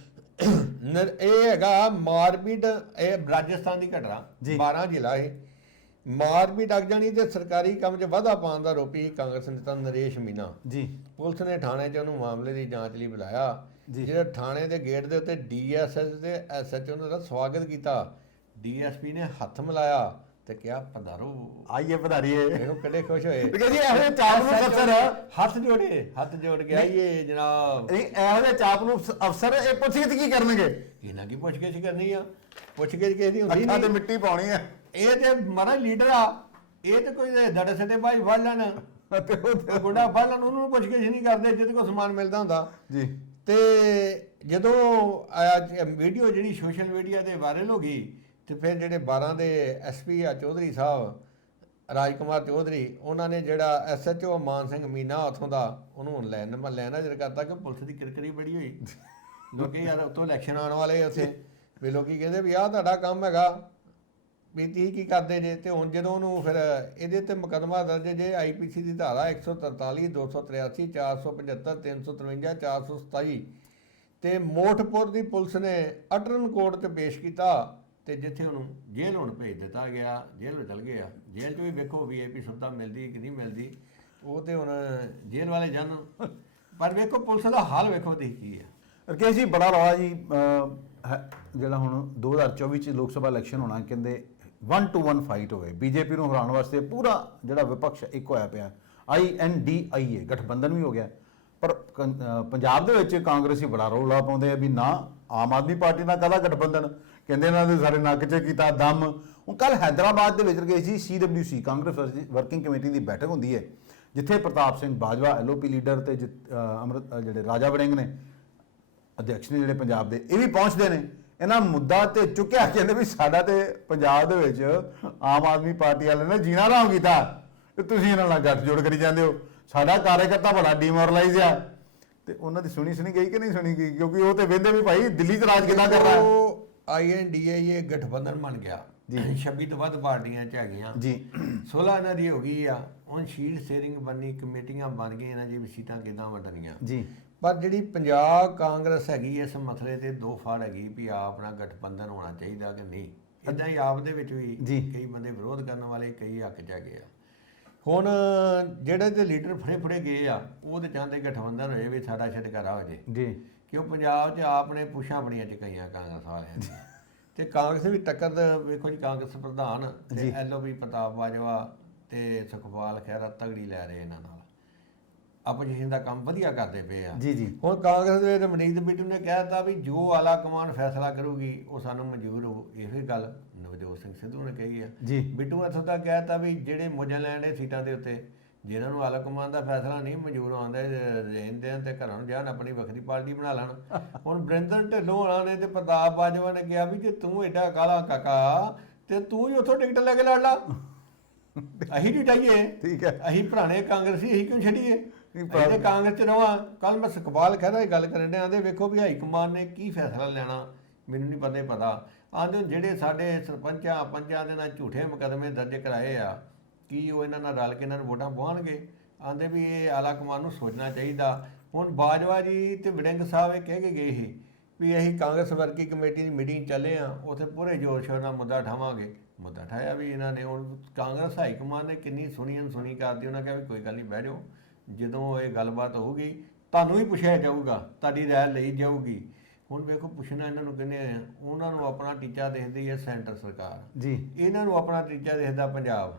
ਇਹ ਹੈਗਾ ਮਾਰਪੀਟ, ਇਹ ਰਾਜਸਥਾਨ ਦੀ ਘਟਨਾ, 12 ਜ਼ਿਲ੍ਹਾ ਇਹ ਮਾਰਪੀਟ ਅੱਗ ਜਾਣੀ ਤੇ ਸਰਕਾਰੀ ਕੰਮ 'ਚ ਵਾਧਾ ਪਾਉਣ ਦਾ ਆਰੋਪੀ ਕਾਂਗਰਸ ਨੇਤਾ ਨਰੇਸ਼ ਮੀਨਾ ਜੀ। ਪੁਲਿਸ ਨੇ ਥਾਣੇ 'ਚ ਉਹਨੂੰ ਮਾਮਲੇ ਦੀ ਜਾਂਚ ਲਈ ਬੁਲਾਇਆ। ਜਿਹੜਾ ਥਾਣੇ ਦੇ ਗੇਟ ਦੇ ਉੱਤੇ ਡੀਐਸਐਸ ਤੇ ਐਸਐਚਓ ਨੇ ਉਹਦਾ ਸਵਾਗਤ ਕੀਤਾ। ਡੀਐਸਪੀ ਨੇ ਹੱਥ ਮਿਲਾਇਆ ਤੇ ਕਿਹਾ ਪਧਾਰੋ, ਆਈਏ ਪਧਾਰੀਏ। ਇਹਨੂੰ ਕਿੱਡੇ ਖੁਸ਼ ਹੋਏ ਜੀ ਇਹੋ ਚਾਪਲੂਸ ਅਫਸਰ ਹੱਥ ਜੋੜ ਕੇ ਆਈਏ ਜਨਾਬ। ਇਹੋ ਜਿਹੇ ਚਾਪਲੂਸ ਅਫਸਰ ਇਹ ਪੁੱਛਗਿੱਛ ਕੀ ਕਰਨਗੇ? ਇਹਨਾਂ ਕੀ ਪੁੱਛਗਿੱਛ ਕਰਨੀ ਆ? ਪੁੱਛਗਿੱਛ ਕਿਸੇ ਦੀ ਹੁੰਦੀ ਨਹੀਂ, ਤੇ ਮਿੱਟੀ ਪਾਉਣੀ ਆ। ਇਹ ਤੇ ਮਾਰਾ ਲੀਡਰ ਆ, ਇਹ ਤੇ ਕੋਈ ਦੜੇ ਸੱਟੇ ਭਾਈ ਫੜ ਲੈਣ ਤੇ ਗੁੰਡਾ ਫੜ ਲੈਣ, ਉਹਨੂੰ ਪੁੱਛਗਿੱਛ ਨਹੀਂ ਕਰਦੇ ਜਿਹਦੇ ਕੋਲ ਸਮਾਨ ਮਿਲਦਾ ਹੁੰਦਾ ਜੀ। ਤੇ ਜਦੋਂ ਵੀਡੀਓ ਜਿਹੜੀ ਸੋਸ਼ਲ ਮੀਡੀਆ ਤੇ ਵਾਇਰਲ ਹੋ ਗਈ, ਤੇ ਫਿਰ ਜਿਹੜੇ 12 ਦੇ ਐਸਪੀ ਆ ਚੌਧਰੀ ਸਾਹਿਬ, ਰਾਜਕੁਮਾਰ ਚੌਧਰੀ, ਉਹਨਾਂ ਨੇ ਜਿਹੜਾ ਐਸਐਚਓ ਮਾਨ ਸਿੰਘ ਮੀਨਾ ਉੱਥੋਂ ਦਾ, ਉਹਨੂੰ ਲੈਣ ਨਜ਼ਰ ਕਰਤਾ ਕਿ ਪੁਲਿਸ ਦੀ ਕਿਰਕਰੀ ਬੜੀ ਹੋਈ। ਲੋਕੀ ਯਾਰ ਉੱਥੋਂ ਇਲੈਕਸ਼ਨ ਆਉਣ ਵਾਲੇ ਉੱਥੇ ਵੀ ਲੋਕੀ ਕਹਿੰਦੇ ਵੀ ਆਹ ਤੁਹਾਡਾ ਕੰਮ ਹੈਗਾ ਵੀ ਤੁਸੀਂ ਕੀ ਕਰਦੇ ਜੇ। ਤੇ ਹੁਣ ਜਦੋਂ ਉਹਨੂੰ ਫਿਰ ਇਹਦੇ ਤੇ ਮੁਕੱਦਮਾ ਦਰਜ ਜੇ ਆਈਪੀਸੀ ਦੀ ਧਾਰਾ 143, 283, 475, 353, 427 ਤੇ ਮੋਠਪੁਰ ਦੀ ਪੁਲਿਸ ਨੇ ਅਟਰਨ ਕੋਰਟ 'ਚ ਪੇਸ਼ ਕੀਤਾ, ਤੇ ਜਿੱਥੇ ਉਹਨੂੰ ਜੇਲ੍ਹ ਹੁਣ ਭੇਜ ਦਿੱਤਾ ਗਿਆ। ਜੇਲ੍ਹ ਚਲ ਗਿਆ। ਜੇਲ੍ਹ 'ਚ ਵੀ ਵੇਖੋ ਵੀਆਈਪੀ ਸੁਵਿਧਾ ਮਿਲਦੀ ਕਿ ਨਹੀਂ ਮਿਲਦੀ, ਉਹ ਤੇ ਹੁਣ ਜੇਲ੍ਹ ਵਾਲੇ ਜਾਣਨ। ਪਰ ਵੇਖੋ ਪੁਲਿਸ ਦਾ ਹਾਲ ਵੇਖੋ ਦੀ ਕੀ ਹੈ। ਰਕੇਸ਼ ਜੀ, ਬੜਾ ਰੌਲਾ ਜੀ ਜਿਹੜਾ ਹੁਣ 2024 'ਚ ਲੋਕ ਸਭਾ ਇਲੈਕਸ਼ਨ ਹੋਣਾ, ਕਹਿੰਦੇ 1-to-1 ਫਾਈਟ ਹੋਵੇ। ਬੀਜੇਪੀ ਨੂੰ ਹਰਾਉਣ ਵਾਸਤੇ ਪੂਰਾ ਜਿਹੜਾ ਵਿਪਕਸ਼ ਇੱਕ ਹੋਇਆ ਪਿਆ, INDIA ਗਠਬੰਧਨ ਵੀ ਹੋ ਗਿਆ। ਪਰ ਪੰਜਾਬ ਦੇ ਵਿੱਚ ਕਾਂਗਰਸੀ ਬੜਾ ਰੌਲਾ ਪਾਉਂਦੇ ਆ ਵੀ ਨਾ, ਆਮ ਆਦਮੀ ਪਾਰਟੀ ਨਾਲ ਕਾਹਦਾ ਗਠਬੰਧਨ, ਕਹਿੰਦੇ ਇਹਨਾਂ ਦੇ ਸਾਰੇ ਨੱਕ 'ਚ ਕੀਤਾ ਦਮ। ਹੁਣ ਕੱਲ ਹੈਦਰਾਬਾਦ ਦੇ ਵਿੱਚ ਗਏ ਸੀ CWC ਕਾਂਗਰਸ ਵਰਕਿੰਗ ਕਮੇਟੀ ਦੀ ਬੈਠਕ ਹੁੰਦੀ ਹੈ, ਜਿੱਥੇ ਪ੍ਰਤਾਪ ਸਿੰਘ ਬਾਜਵਾ LOP ਲੀਡਰ ਤੇ ਜਿਹੜੇ ਰਾਜਾ ਵੜਿੰਗ ਨੇ ਅਧਿਕਸ਼ ਨੇ ਜਿਹੜੇ ਪੰਜਾਬ ਦੇ, ਇਹ ਵੀ ਪਹੁੰਚਦੇ ਨੇ। ਇਹਨਾਂ ਮੁੱਦਾ ਤੇ ਚੁੱਕਿਆ, ਕਹਿੰਦੇ ਵੀ ਸਾਡਾ ਤੇ ਪੰਜਾਬ ਦੇ ਵਿੱਚ ਆਮ ਆਦਮੀ ਪਾਰਟੀ ਵਾਲਿਆਂ ਨੇ ਜੀਣਾ ਹਰਾਮ ਕੀਤਾ ਤੇ ਤੁਸੀਂ ਇਹਨਾਂ ਨਾਲ ਗੱਠਜੋੜ ਕਰੀ ਜਾਂਦੇ ਹੋ। ਸਾਡਾ ਕਾਰਜਕਰਤਾ ਬੜਾ ਡਿਮੋਰਲਾਈਜ਼ ਆ, ਤੇ ਉਹਨਾਂ ਦੀ ਸੁਣੀ ਗਈ ਕਿ ਨਹੀਂ ਸੁਣੀ ਗਈ? ਕਿਉਂਕਿ ਉਹ ਤੇ ਵਹਿੰਦੇ ਵੀ ਭਾਈ ਦਿੱਲੀ 'ਚ ਰਾਜ ਕਿੱਦਾਂ ਕਰਨਾ ਹੈ। ਉਹ INDA ਗਠਬੰਧਨ ਬਣ ਗਿਆ ਜੀ, 26 ਤੋਂ ਵੱਧ ਪਾਰਟੀਆਂ ਚ ਹੈਗੀਆਂ ਜੀ, 16 ਇਹਨਾਂ ਦੀ ਹੋ ਗਈ ਆ। ਹੁਣ ਸ਼ੀਟ ਸ਼ੇਅਰਿੰਗ ਬਣਨੀ, ਕਮੇਟੀਆਂ ਬਣ ਗਈਆਂ, ਇਹਨਾਂ ਦੀ ਸੀਟਾਂ ਕਿੱਦਾਂ ਵੰਡਣੀਆਂ ਜੀ। ਪਰ ਜਿਹੜੀ ਪੰਜਾਬ ਕਾਂਗਰਸ ਹੈਗੀ ਇਸ ਮਸਲੇ ਤੇ ਦੋ ਫੜ ਹੈਗੀ ਵੀ ਆਪਣਾ ਗਠਬੰਧਨ ਹੋਣਾ ਚਾਹੀਦਾ ਕਿ ਨਹੀਂ। ਇਦਾਂ ਹੀ ਆਪ ਦੇ ਵਿੱਚ ਵੀ ਜੀ। ਕਈ ਬੰਦੇ ਵਿਰੋਧ ਕਰਨ ਵਾਲੇ, ਕਈ ਹੱਕ ਚ ਹੈਗੇ ਆ। ਹੁਣ ਜਿਹੜੇ ਤੇ ਲੀਡਰ ਫੜੇ ਗਏ ਆ, ਉਹ ਤੇ ਚਾਹੁੰਦੇ ਗਠਬੰਧਨ ਹੋਏ ਵੀ ਸਾਡਾ ਛੁਟਕਾਰਾ ਹੋ ਜੇ ਜੀ। ਕਿਉਂ ਪੰਜਾਬ 'ਚ ਆਪਣੇ ਪੁੱਛਾਂ ਬੜੀਆਂ ਚੁਕਾਈਆਂ ਕਾਂਗਰਸ ਵਾਲਿਆਂ ਨੇ, ਤੇ ਕਾਂਗਰਸ ਵੀ ਟੱਕਰ ਵੇਖੋ ਜੀ, ਕਾਂਗਰਸ ਪ੍ਰਧਾਨ ਤੇ LOB ਪ੍ਰਤਾਪ ਬਾਜਵਾ ਤੇ ਸੁਖਪਾਲ ਖਹਿਰਾ ਤਗੜੀ ਲੈ ਰਹੇ ਇਹਨਾਂ ਨਾਲ, ਆਪੋਜੀਸ਼ਨ ਦਾ ਕੰਮ ਵਧੀਆ ਕਰਦੇ ਪਏ ਆ। ਜੀ, ਜੀ। ਹੁਣ ਕਾਂਗਰਸ ਦੇ ਰਮਨੀਤ ਬਿੱਟੂ ਨੇ ਕਹਿ ਦਿੱਤਾ ਵੀ ਜੋ ਆਲਾ ਕਮਾਨ ਫੈਸਲਾ ਕਰੂਗੀ ਉਹ ਸਾਨੂੰ ਮਨਜ਼ੂਰ ਹੋ। ਇਹੋ ਗੱਲ ਨਵਜੋਤ ਸਿੰਘ ਸਿੱਧੂ ਨੇ ਕਹੀ ਆ ਜੀ। ਬਿੱਟੂ ਇੱਥੋਂ ਤੱਕ ਕਹਿ ਦਿੱਤਾ ਵੀ ਜਿਹੜੇ ਮੌਜਾਂ ਲੈਣ ਦੇ ਸੀਟਾਂ ਦੇ ਉੱਤੇ, ਜਿਨ੍ਹਾਂ ਨੂੰ ਆਲਾ ਕਮਾਨ ਦਾ ਫੈਸਲਾ ਨਹੀਂ ਮਨਜ਼ੂਰ ਆਉਂਦਾ, ਰਹਿੰਦੇ ਤੇ ਘਰਾਂ ਨੂੰ ਜਾਣ, ਆਪਣੀ ਵੱਖਰੀ ਪਾਰਟੀ ਬਣਾ ਲੈਣ। ਹੁਣ ਬਰਿੰਦਰ ਢਿੱਲੋਂ ਹੋਣਾ ਨੇ ਤੇ ਪ੍ਰਤਾਪ ਬਾਜਵਾ ਨੇ ਕਿਹਾ ਵੀ ਜੇ ਤੂੰ ਏਡਾ ਕਾਲਾ ਕਾਕਾ ਤੇ ਤੂੰ ਹੀ ਉੱਥੋਂ ਟਿਕਟ ਲੈ ਕੇ ਲੜ ਲਾ, ਅਸੀਂ ਨਹੀਂ ਚਾਹੀਏ। ਠੀਕ ਹੈ। ਅਸੀਂ ਪੁਰਾਣੇ ਕਾਂਗਰਸੀ ਅਸੀਂ ਕਿਉਂ ਛੱਡੀਏ, ਇਹਦੇ ਕਾਂਗਰਸ ਚ ਰਵਾਂ। ਕੱਲ ਮੈਂ ਸੁਖਪਾਲ ਖਹਿਰਾ ਦੀ ਗੱਲ ਕਰਨ ਡਿਆ, ਆਂਦੇ ਵੇਖੋ ਵੀ ਹਾਈ ਕਮਾਨ ਨੇ ਕੀ ਫੈਸਲਾ ਲੈਣਾ ਮੈਨੂੰ ਨਹੀਂ ਪਤਾ। ਆਂਦੇ ਜਿਹੜੇ ਸਾਡੇ ਸਰਪੰਚਾਂ ਪੰਚਾਂ ਦੇ ਨਾਲ ਝੂਠੇ ਮੁਕੱਦਮੇ ਦਰਜ ਕਰਾਏ ਆ, ਕੀ ਉਹ ਇਹਨਾਂ ਨਾਲ ਰਲ ਕੇ ਇਹਨਾਂ ਨੂੰ ਵੋਟਾਂ ਪਵਾਉਣਗੇ? ਆਂਦੇ ਵੀ ਇਹ ਆਲਾ ਕਮਾਨ ਨੂੰ ਸੋਚਣਾ ਚਾਹੀਦਾ। ਹੁਣ ਬਾਜਵਾ ਜੀ ਤੇ ਵੜਿੰਗ ਸਾਹਿਬ ਇਹ ਕਹਿ ਕੇ ਗਏ ਸੀ ਵੀ ਅਸੀਂ ਕਾਂਗਰਸ ਵਰਕੀ ਕਮੇਟੀ ਦੀ ਮੀਟਿੰਗ ਚੱਲੇ ਆ, ਉੱਥੇ ਪੂਰੇ ਜ਼ੋਰ ਸ਼ੋਰ ਨਾਲ ਮੁੱਦਾ ਉਠਾਵਾਂਗੇ। ਮੁੱਦਾ ਉਠਾਇਆ ਵੀ ਇਹਨਾਂ ਨੇ। ਹੁਣ ਕਾਂਗਰਸ ਹਾਈ ਕਮਾਨ ਨੇ ਕਿੰਨੀ ਸੁਣੀ ਕਰਦੀ, ਉਹਨਾਂ ਕਿਹਾ ਵੀ ਕੋਈ ਗੱਲ ਨਹੀਂ, ਬਹਿ ਜਾਓ, ਜਦੋਂ ਇਹ ਗੱਲਬਾਤ ਹੋਊਗੀ ਤੁਹਾਨੂੰ ਵੀ ਪੁੱਛਿਆ ਜਾਊਗਾ, ਤੁਹਾਡੀ ਰਾਏ ਲਈ ਜਾਊਗੀ। ਹੁਣ ਵੇਖੋ ਪੁੱਛਣਾ ਇਹਨਾਂ ਨੂੰ ਕਹਿੰਦੇ ਆ, ਉਹਨਾਂ ਨੂੰ ਆਪਣਾ ਟੀਚਾ ਦੇਖਦੀ ਹੈ ਸੈਂਟਰ ਸਰਕਾਰ ਜੀ, ਇਹਨਾਂ ਨੂੰ ਆਪਣਾ ਟੀਚਾ ਦੇਖਦਾ ਪੰਜਾਬ।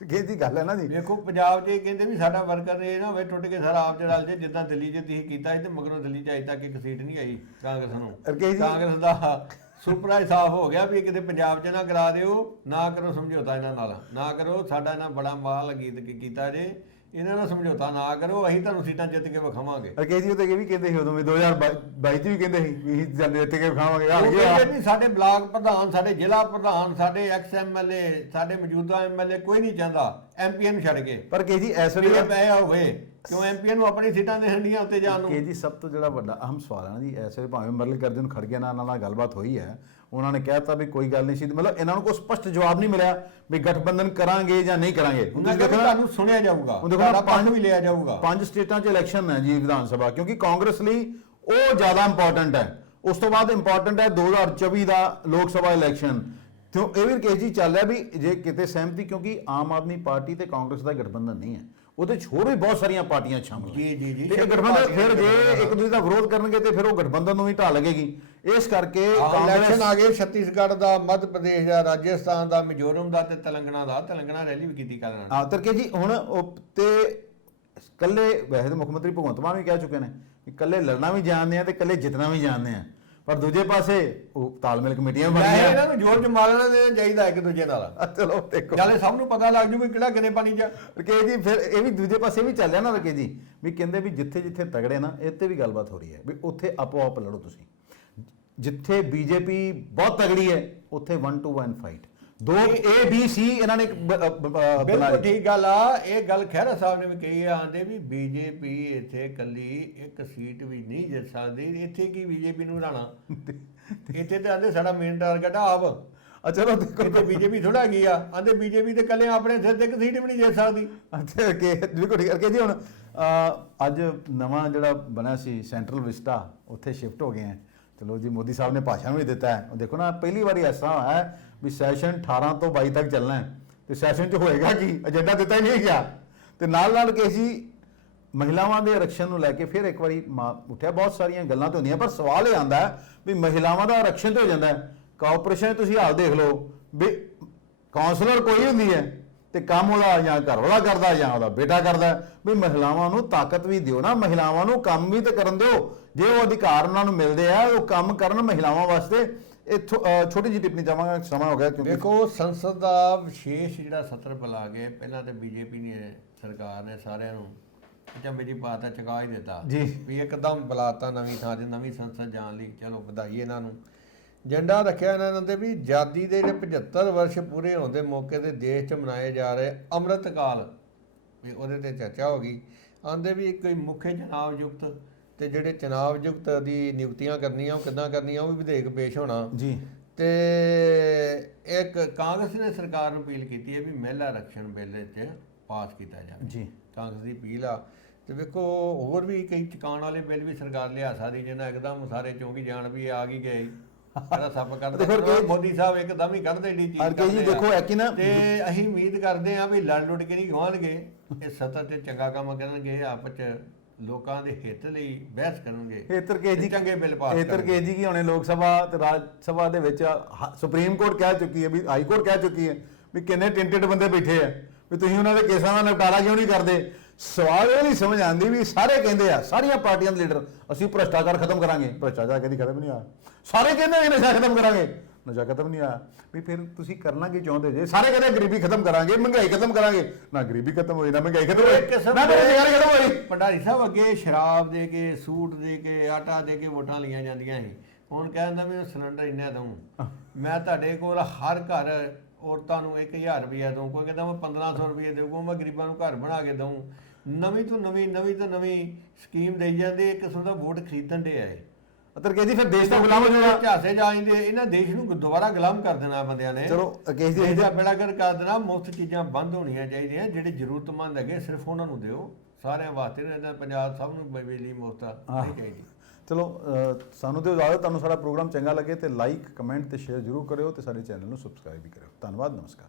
ਇਹ ਦੀ ਗੱਲ ਹੈ ਨਾ ਜੀ। ਵੇਖੋ ਪੰਜਾਬ 'ਚ ਇਹ ਕਹਿੰਦੇ ਵੀ ਸਾਡਾ ਵਰਕਰ ਇਹ ਨਾ ਹੋਵੇ ਟੁੱਟ ਕੇ ਸਾਰਾ ਆਪ ਚ ਰਲ ਜੇ, ਜਿੱਦਾਂ ਦਿੱਲੀ 'ਚ ਤੁਸੀਂ ਕੀਤਾ ਸੀ ਤੇ ਮਗਰੋਂ ਦਿੱਲੀ 'ਚ ਅਜੇ ਤੱਕ ਇੱਕ ਸੀਟ ਨਹੀਂ ਆਈ ਕਾਂਗਰਸ ਨੂੰ। ਕਾਂਗਰਸ ਦਾ ਸੁਪਨਾ ਹੀ ਸਾਫ਼ ਹੋ ਗਿਆ ਵੀ ਕਿਤੇ ਪੰਜਾਬ 'ਚ ਨਾ ਕਰਾ ਦਿਓ, ਨਾ ਕਰੋ ਸਮਝੌਤਾ ਇਹਨਾਂ ਨਾਲ, ਨਾ ਕਰੋ, ਸਾਡਾ ਇਹਨਾਂ ਬੜਾ ਮਾਲ ਗੀਤ ਕੀਤਾ ਜੇ, ਇਹਨਾਂ ਨਾਲ ਸਮਝੌਤਾ ਨਾ ਕਰੋ, ਅਸੀਂ ਤੁਹਾਨੂੰ ਸੀਟਾਂ ਜਿੱਤ ਕੇ ਵਿਖਾਵਾਂਗੇ। ਜੀ ਉਹ ਤੇ ਇਹ ਵੀ ਕਹਿੰਦੇ ਸੀ ਉਦੋਂ 2022 ਚ ਵੀ ਕਹਿੰਦੇ ਸੀ ਵੀ ਅਸੀਂ ਜਾਂਦੇ ਇੱਥੇ ਕੇ ਵਿਖਾਵਾਂਗੇ। ਉਹ ਕਹਿੰਦੇ ਵੀ ਸਾਡੇ ਬਲਾਕ ਪ੍ਰਧਾਨ, ਸਾਡੇ ਜ਼ਿਲ੍ਹਾ ਪ੍ਰਧਾਨ, ਸਾਡੇ MLA, ਸਾਡੇ ਮੌਜੂਦਾ MLA ਕੋਈ ਨਹੀਂ ਚਾਹੁੰਦਾ MP ਨੂੰ ਛੱਡ ਕੇ। ਪਰ ਜੀ ਇਸ ਵੇਲੇ ਪਏ ਹੋਵੇ ਕਿਉਂ MP ਨੂੰ ਆਪਣੀ ਸੀਟਾਂ ਦੇਣੀਆਂ ਉੱਤੇ ਜਾਣ ਨੂੰ। ਜੀ ਸਭ ਤੋਂ ਜਿਹੜਾ ਵੱਡਾ ਅਹਿਮ ਸਵਾਲ ਹੈ ਨਾ ਜੀ, ਐਸੇ ਭਾਵੇਂ ਮਰਲ ਕਰਦੇ ਨੂੰ ਖੜ ਗਿਆ ਨਾਲ ਗੱਲਬਾਤ ਹੋਈ ਹੈ, ਉਹਨਾਂ ਨੇ ਕਹਿਤਾ ਵੀ ਕੋਈ ਗੱਲ ਨਹੀਂ ਸੀ, ਮਤਲਬ ਇਹਨਾਂ ਨੂੰ ਕੋਈ ਸਪਸ਼ਟ ਜਵਾਬ ਨਹੀਂ ਮਿਲਿਆ ਵੀ ਗਠਬੰਧਨ ਕਰਾਂਗੇ ਜਾਂ ਨਹੀਂ ਕਰਾਂਗੇ। ਤੁਹਾਨੂੰ ਸੁਣਿਆ ਜਾਊਗਾ, ਤੁਹਾਡਾ ਪੱਖ ਵੀ ਲਿਆ ਜਾਊਗਾ। 5 ਸਟੇਟਾਂ 'ਚ ਇਲੈਕਸ਼ਨ ਹੈ ਜੀ ਵਿਧਾਨ ਸਭਾ, ਕਿਉਂਕਿ ਕਾਂਗਰਸ ਲਈ ਉਹ ਜ਼ਿਆਦਾ ਇੰਪੋਰਟੈਂਟ ਹੈ। ਉਸ ਤੋਂ ਬਾਅਦ ਇੰਪੋਰਟੈਂਟ ਹੈ 2024 ਦਾ ਲੋਕ ਸਭਾ ਇਲੈਕਸ਼ਨ। ਕਿਉਂ ਇਹ ਵੀ ਕੇਸ ਜੀ ਚੱਲ ਰਿਹਾ ਵੀ ਜੇ ਕਿਤੇ ਸਹਿਮਤੀ, ਕਿਉਂਕਿ ਆਮ ਆਦਮੀ ਪਾਰਟੀ ਤੇ ਕਾਂਗਰਸ ਦਾ ਗਠਬੰਧਨ ਨਹੀਂ ਹੈ, ਉਹਦੇ 'ਚ ਹੋਰ ਵੀ ਬਹੁਤ ਸਾਰੀਆਂ ਪਾਰਟੀਆਂ ਸ਼ਾਮਲ ਜੀ। ਤੇ ਗਠਬੰਧਨ ਫਿਰ ਜੇ ਇੱਕ ਦੂਜੇ ਦਾ ਵਿਰੋਧ ਕਰਨਗੇ ਤੇ ਫਿਰ ਉਹ ਗਠਬੰਧਨ ਨੂੰ ਵੀ ਢਾਹ ਲੱਗੇਗੀ। ਇਸ ਕਰਕੇ ਇਲੈਕਸ਼ਨ ਆ ਗਏ ਛੱਤੀਸਗੜ੍ਹ ਦਾ, ਮੱਧ ਪ੍ਰਦੇਸ਼ ਦਾ, ਰਾਜਸਥਾਨ ਦਾ, ਮਿਜ਼ੋਰਮ ਦਾ ਤੇ ਤੇਲੰਗਾਨਾ ਦਾ। ਤੇਲੰਗਾਨਾ ਰੈਲੀ ਵੀ ਕੀਤੀ ਕੱਲ੍ਹ। ਹਾਂ ਤਰਕੇ ਜੀ ਹੁਣ ਤੇ ਇਕੱਲੇ ਵੈਸੇ ਤਾਂ ਮੁੱਖ ਮੰਤਰੀ ਭਗਵੰਤ ਮਾਨ ਵੀ ਕਹਿ ਚੁੱਕੇ ਨੇ ਕਿ ਇਕੱਲੇ ਲੜਨਾ ਵੀ ਜਾਣਦੇ ਆ ਤੇ ਇਕੱਲੇ ਜਿੱਤਣਾ ਵੀ ਜਾਣਦੇ ਆ, ਪਰ ਦੂਜੇ ਪਾਸੇ ਉਹ ਤਾਲਮੇਲ ਕਮੇਟੀਆਂ ਬਣੀਆਂ। ਇਹਨਾਂ ਨੂੰ ਜੋਰ ਜਮਾਲਣਾ ਦੇਣਾ ਚਾਹੀਦਾ ਇੱਕ ਦੂਜੇ ਨਾਲ। ਚਲੋ ਦੇਖੋ ਨਾਲੇ ਸਭ ਨੂੰ ਪਤਾ ਲੱਗ ਜੂ ਵੀ ਕਿਹੜਾ ਕਿੰਨੇ ਪਾਣੀ 'ਚ। ਰਕੇ ਜੀ ਫਿਰ ਇਹ ਵੀ ਦੂਜੇ ਪਾਸੇ ਵੀ ਚੱਲਿਆ ਨਾ ਰਕੇ ਜੀ, ਵੀ ਕਹਿੰਦੇ ਵੀ ਜਿੱਥੇ ਜਿੱਥੇ ਤਗੜੇ ਨਾ ਇੱਥੇ ਵੀ ਗੱਲਬਾਤ ਹੋ ਰਹੀ ਹੈ ਵੀ ਉੱਥੇ ਆਪੋ ਆਪ ਲੜੋ ਤੁਸੀਂ। ਜਿੱਥੇ BJP ਬਹੁਤ ਤਗੜੀ ਹੈ ਉੱਥੇ 1 to 1 ਫਾਈਟ, 2 ABC ਇਹਨਾਂ ਨੇ ਬਿਲਕੁਲ ਠੀਕ ਗੱਲ ਆ। ਇਹ ਗੱਲ ਖਹਿਰਾ ਸਾਹਿਬ ਨੇ ਵੀ ਕਹੀ ਆ, ਆਂਦੇ ਵੀ BJP ਇੱਥੇ ਕੱਲੀ ਇੱਕ ਸੀਟ ਵੀ ਨਹੀਂ ਜਿੱਤ ਸਕਦੀ। ਇੱਥੇ ਕੀ BJP ਨੂੰ ਹਰਾਣਾ, ਇੱਥੇ ਤੇ ਆਂਦੇ ਸਾਡਾ ਮੇਨ ਟਾਰਗੇਟ ਆ ਆਪ। ਚਲੋ ਦੇਖੋ ਇੱਥੇ BJP ਥੋੜਾ ਗਈ ਆ, ਆਂਦੇ BJP ਤੇ ਕੱਲੇ ਆਪਣੇ ਸਿਰ ਤੇ ਇੱਕ ਸੀਟ ਵੀ ਨਹੀਂ ਜਿੱਤ ਸਕਦੀ। ਅੱਛਾ ਦੇਖੋ ਠੀਕ ਕਰਕੇ ਜੀ। ਹੁਣ ਅੱਜ ਨਵਾਂ ਜਿਹੜਾ ਬਣਿਆ ਸੀ ਸੈਂਟਰਲ ਵਿਸਟਾ, ਉੱਥੇ ਸ਼ਿਫਟ ਹੋ ਗਏ ਆ। ਚਲੋ ਜੀ ਮੋਦੀ ਸਾਹਿਬ ਨੇ ਭਾਸ਼ਣ ਵੀ ਦਿੱਤਾ ਹੈ। ਦੇਖੋ ਨਾ ਪਹਿਲੀ ਵਾਰੀ ਇਸ ਤਰ੍ਹਾਂ ਹੋਇਆ ਹੈ ਵੀ ਸੈਸ਼ਨ 18 ਤੋਂ 22 ਤੱਕ ਚੱਲਣਾ ਹੈ ਤੇ ਸੈਸ਼ਨ 'ਚ ਹੋਏਗਾ ਕੀ, ਏਜੰਡਾ ਦਿੱਤਾ ਹੀ ਨਹੀਂ ਗਿਆ। ਤੇ ਨਾਲ ਕਿ ਜੀ ਮਹਿਲਾਵਾਂ ਦੇ ਆਰਕਸ਼ਣ ਨੂੰ ਲੈ ਕੇ ਫਿਰ ਇੱਕ ਵਾਰੀ ਉੱਠਿਆ। ਬਹੁਤ ਸਾਰੀਆਂ ਗੱਲਾਂ ਤਾਂ ਹੁੰਦੀਆਂ, ਪਰ ਸਵਾਲ ਇਹ ਆਉਂਦਾ ਵੀ ਮਹਿਲਾਵਾਂ ਦਾ ਆਰਕਸ਼ਣ ਤਾਂ ਹੋ ਜਾਂਦਾ ਹੈ, ਕਾਰਪੋਰੇਸ਼ਨ ਤੁਸੀਂ ਹਾਲ ਦੇਖ ਲਓ ਵੀ ਕਾਉਂਸਲਰ ਕੋਈ ਹੁੰਦੀ ਹੈ ਤੇ ਕੰਮ ਉਹਦਾ ਜਾਂ ਘਰ ਵਾਲਾ ਕਰਦਾ ਜਾਂ ਉਹਦਾ ਬੇਟਾ ਕਰਦਾ। ਵੀ ਮਹਿਲਾਵਾਂ ਨੂੰ ਤਾਕਤ ਵੀ ਦਿਓ ਨਾ, ਮਹਿਲਾਵਾਂ ਨੂੰ ਕੰਮ ਵੀ ਤੇ ਕਰਨ ਦਿਓ। ਜੇ ਉਹ ਅਧਿਕਾਰ ਉਹਨਾਂ ਨੂੰ ਮਿਲਦੇ ਆ ਉਹ ਕੰਮ ਕਰਨ ਮਹਿਲਾਵਾਂ ਵਾਸਤੇ। ਇੱਥੋਂ ਛੋਟੀ ਜਿਹੀ ਟਿੱਪਣੀ ਚਾਹਾਂਗਾ, ਸਮਾਂ ਹੋ ਗਿਆ ਕਿਉਂਕਿ ਦੇਖੋ ਸੰਸਦ ਦਾ ਵਿਸ਼ੇਸ਼ ਜਿਹੜਾ ਸੱਤਰ ਬੁਲਾ ਕੇ ਪਹਿਲਾਂ ਤੇ BJP ਨੇ ਸਰਕਾਰ ਨੇ ਸਾਰਿਆਂ ਨੂੰ ਚੰਬੇ ਜੀ ਪਾਤਾ, ਚੁਕਾ ਹੀ ਦਿੱਤਾ ਜੀ ਵੀ ਇੱਕਦਮ ਬੁਲਾਤਾ ਨਵੀਂ ਥਾਂ 'ਤੇ ਨਵੀਂ ਸੰਸਦ ਜਾਣ ਲਈ। ਚਲੋ ਵਧਾਈ ਇਹਨਾਂ ਨੂੰ। ਏਜੰਡਾ ਰੱਖਿਆ ਇਹਨਾਂ ਨੇ ਵੀ ਆਜ਼ਾਦੀ ਦੇ ਜਿਹੜੇ 75 ਵਰਸ਼ ਪੂਰੇ ਹੋਣ ਦੇ ਮੌਕੇ ਤੇ ਦੇਸ਼ 'ਚ ਮਨਾਏ ਜਾ ਰਹੇ ਅੰਮ੍ਰਿਤ ਕਾਲ, ਵੀ ਉਹਦੇ ਤੇ ਚਰਚਾ ਹੋ ਗਈ। ਆਂਦੇ ਵੀ ਕੋਈ ਮੁੱਖ ਚੁਣਾਵ ਯੁਕਤ ਤੇ ਜਿਹੜੇ ਚੁਣਾਵ ਯੁਕਤ ਦੀ ਨਿਯੁਕਤੀਆਂ ਕਰਨੀਆਂ ਉਹ ਕਿੱਦਾਂ ਕਰਨੀਆਂ ਉਹ ਵੀ ਵਿਧੇਇਕ ਪੇਸ਼ ਹੋਣਾ ਜੀ। ਤੇ ਇੱਕ ਕਾਂਗਰਸ ਨੇ ਸਰਕਾਰ ਨੂੰ ਅਪੀਲ ਕੀਤੀ ਹੈ ਵੀ ਮਹਿਲਾ ਆਰਕਸ਼ਣ ਬਿੱਲ 'ਚ ਪਾਸ ਕੀਤਾ ਜਾਵੇ ਜੀ। ਕਾਂਗਰਸ ਦੀ ਅਪੀਲ ਆ। ਤੇ ਵੇਖੋ ਹੋਰ ਵੀ ਕਈ ਚੁਕਾਉਣ ਵਾਲੇ ਬਿੱਲ ਵੀ ਸਰਕਾਰ ਲਿਆ ਸਕਦੀ ਜਿਹਨਾਂ ਇੱਕਦਮ ਸਾਰੇ ਚੌਂਕੀ ਜਾਣ ਵੀ ਆ ਗਈ ਗਏ ਇਹਦਾ ਸੱਪ ਕਰਦੇ ਮੋਦੀ ਸਾਹਿਬ ਇੱਕਦਮ ਹੀ ਕੱਢਦੇ ਏਡੀ ਚੀਜ਼ ਜੀ। ਦੇਖੋ ਐ ਕਿ ਨਾ ਤੇ ਅਸੀਂ ਉਮੀਦ ਕਰਦੇ ਹਾਂ ਵੀ ਲੜ ਲੁੱਟ ਕੇ ਨਹੀਂ ਗਵਾਉਣਗੇ, ਇਹ ਸੱਤਾ ਤੇ ਚੰਗਾ ਕੰਮ ਕਰਨਗੇ, ਆਪਸ ਚ ਲੋਕਾਂ ਦੇ ਹਿੱਤ ਲਈ ਬਹਿਸ ਕਰਨਗੇ, ਚੰਗੇ ਬਿੱਲ ਪਾਸ ਕਰਨਗੇ। ਤਰਕੇਜੀ ਕੀ ਹੋਣੇ ਲੋਕ ਸਭਾ ਤੇ ਰਾਜ ਸਭਾ ਦੇ ਵਿੱਚ ਸੁਪਰੀਮ ਕੋਰਟ ਕਹਿ ਚੁੱਕੀ ਹੈ ਵੀ ਹਾਈ ਕੋਰਟ ਕਹਿ ਚੁੱਕੀ ਹੈ ਵੀ ਕਿੰਨੇ ਟਿੰਟਡ ਬੰਦੇ ਬੈਠੇ ਆ ਵੀ ਤੁਸੀਂ ਉਹਨਾਂ ਦੇ ਕੇਸਾਂ ਦਾ ਨਿਪਟਾਰਾ ਕਿਉਂ ਨਹੀਂ ਕਰਦੇ। ਸਵਾਲ ਇਹ ਨਹੀਂ ਸਮਝ ਆਉਂਦੀ ਵੀ ਸਾਰੇ ਕਹਿੰਦੇ ਆ, ਸਾਰੀਆਂ ਪਾਰਟੀਆਂ ਦੇ ਲੀਡਰ ਅਸੀਂ ਭ੍ਰਸ਼ਟਾਚਾਰ ਖਤਮ ਕਰਾਂਗੇ, ਭ੍ਰਸ਼ਟਾਚਾਰ ਕਦੀ ਖਤਮ ਨਹੀਂ ਹੋਇਆ। ਸਾਰੇ ਕਹਿੰਦੇ ਨੇ ਨਸ਼ਾ ਖਤਮ ਕਰਾਂਗੇ, ਨਸ਼ਾ ਖਤਮ ਨਹੀਂ ਹੋਇਆ। ਵੀ ਫਿਰ ਤੁਸੀਂ ਕਰਨਾ ਕੀ ਚਾਹੁੰਦੇ ਜੇ? ਸਾਰੇ ਕਹਿੰਦੇ ਗਰੀਬੀ ਖਤਮ ਕਰਾਂਗੇ, ਮਹਿੰਗਾਈ ਖਤਮ ਕਰਾਂਗੇ, ਨਾ ਗਰੀਬੀ ਖਤਮ ਹੋਈ ਨਾ ਮਹਿੰਗਾਈ ਖਤਮ ਹੋਈ ਨਾ ਬੇਰੁਜ਼ਗਾਰੀ ਖਤਮ ਹੋਈ। ਭੰਡਾਰੀ ਸਾਹਿਬ ਅੱਗੇ ਸ਼ਰਾਬ ਦੇ ਕੇ, ਸੂਟ ਦੇ ਕੇ, ਆਟਾ ਦੇ ਕੇ ਵੋਟਾਂ ਲਈਆਂ ਜਾਂਦੀਆਂ ਸੀ। ਹੁਣ ਕਹਿੰਦਾ ਵੀ ਸਿਲੰਡਰ ਇੰਨਾ ਦਊਂ, ਮੈਂ ਤੁਹਾਡੇ ਕੋਲ ਹਰ ਘਰ ਔਰਤਾਂ ਨੂੰ 1000 ਰੁਪਇਆ ਦਊਂ, ਕੋਈ ਕਹਿੰਦਾ ਮੈਂ 1500 ਰੁਪਏ ਦੇਊਂਗਾ, ਮੈਂ ਗਰੀਬਾਂ ਨੂੰ ਘਰ ਬਣਾ ਕੇ ਦਊਂ। ਨਵੀਂ ਤੋਂ ਨਵੀਂ ਸਕੀਮ ਦੇਈ ਜਾਂਦੇ, ਇੱਕ ਕਿਸਮ ਦਾ ਵੋਟ ਖਰੀਦਣ ਦੇ ਆਏ। ਤਰਕੇਜੀ ਫਿਰ ਦੇਸ਼ ਦਾ ਗੁਲਾਮ ਹੋ ਜਾਣਾ, ਝਾਸੇ ਜਾ ਜਾਂਦੇ। ਇਹਨਾਂ ਦੇਸ਼ ਨੂੰ ਦੁਬਾਰਾ ਗੁਲਾਮ ਕਰ ਦੇਣਾ ਬੰਦਿਆਂ ਨੇ। ਚਲੋ ਕੇਸ ਦੀ ਇਹਦਾ ਬੇੜਾਗਰ ਕਰ ਦੇਣਾ। ਮੁਫਤ ਚੀਜ਼ਾਂ ਬੰਦ ਹੋਣੀਆਂ ਚਾਹੀਦੀਆਂ, ਜਿਹੜੇ ਜ਼ਰੂਰਤਮੰਦ ਹੈਗੇ ਸਿਰਫ ਉਹਨਾਂ ਨੂੰ ਦਿਓ, ਸਾਰਿਆਂ ਵਾਸਤੇ ਨਾ। ਪੰਜਾਬ ਸਭ ਨੂੰ ਬਿਜਲੀ ਮੁਫਤ ਨਹੀਂ ਚਾਹੀਦੀ। ਚਲੋ ਸਾਨੂੰ ਤੇ ਇਜਾਜ਼ਤ। ਤੁਹਾਨੂੰ ਸਾਡਾ ਪ੍ਰੋਗਰਾਮ ਚੰਗਾ ਲੱਗੇ ਤੇ ਲਾਈਕ, ਕਮੈਂਟ ਤੇ ਸ਼ੇਅਰ ਜ਼ਰੂਰ ਕਰਿਓ ਤੇ ਸਾਡੇ ਚੈਨਲ ਨੂੰ ਸਬਸਕ੍ਰਾਈਬ ਵੀ ਕਰਿਓ। ਧੰਨਵਾਦ, ਨਮਸਕਾਰ।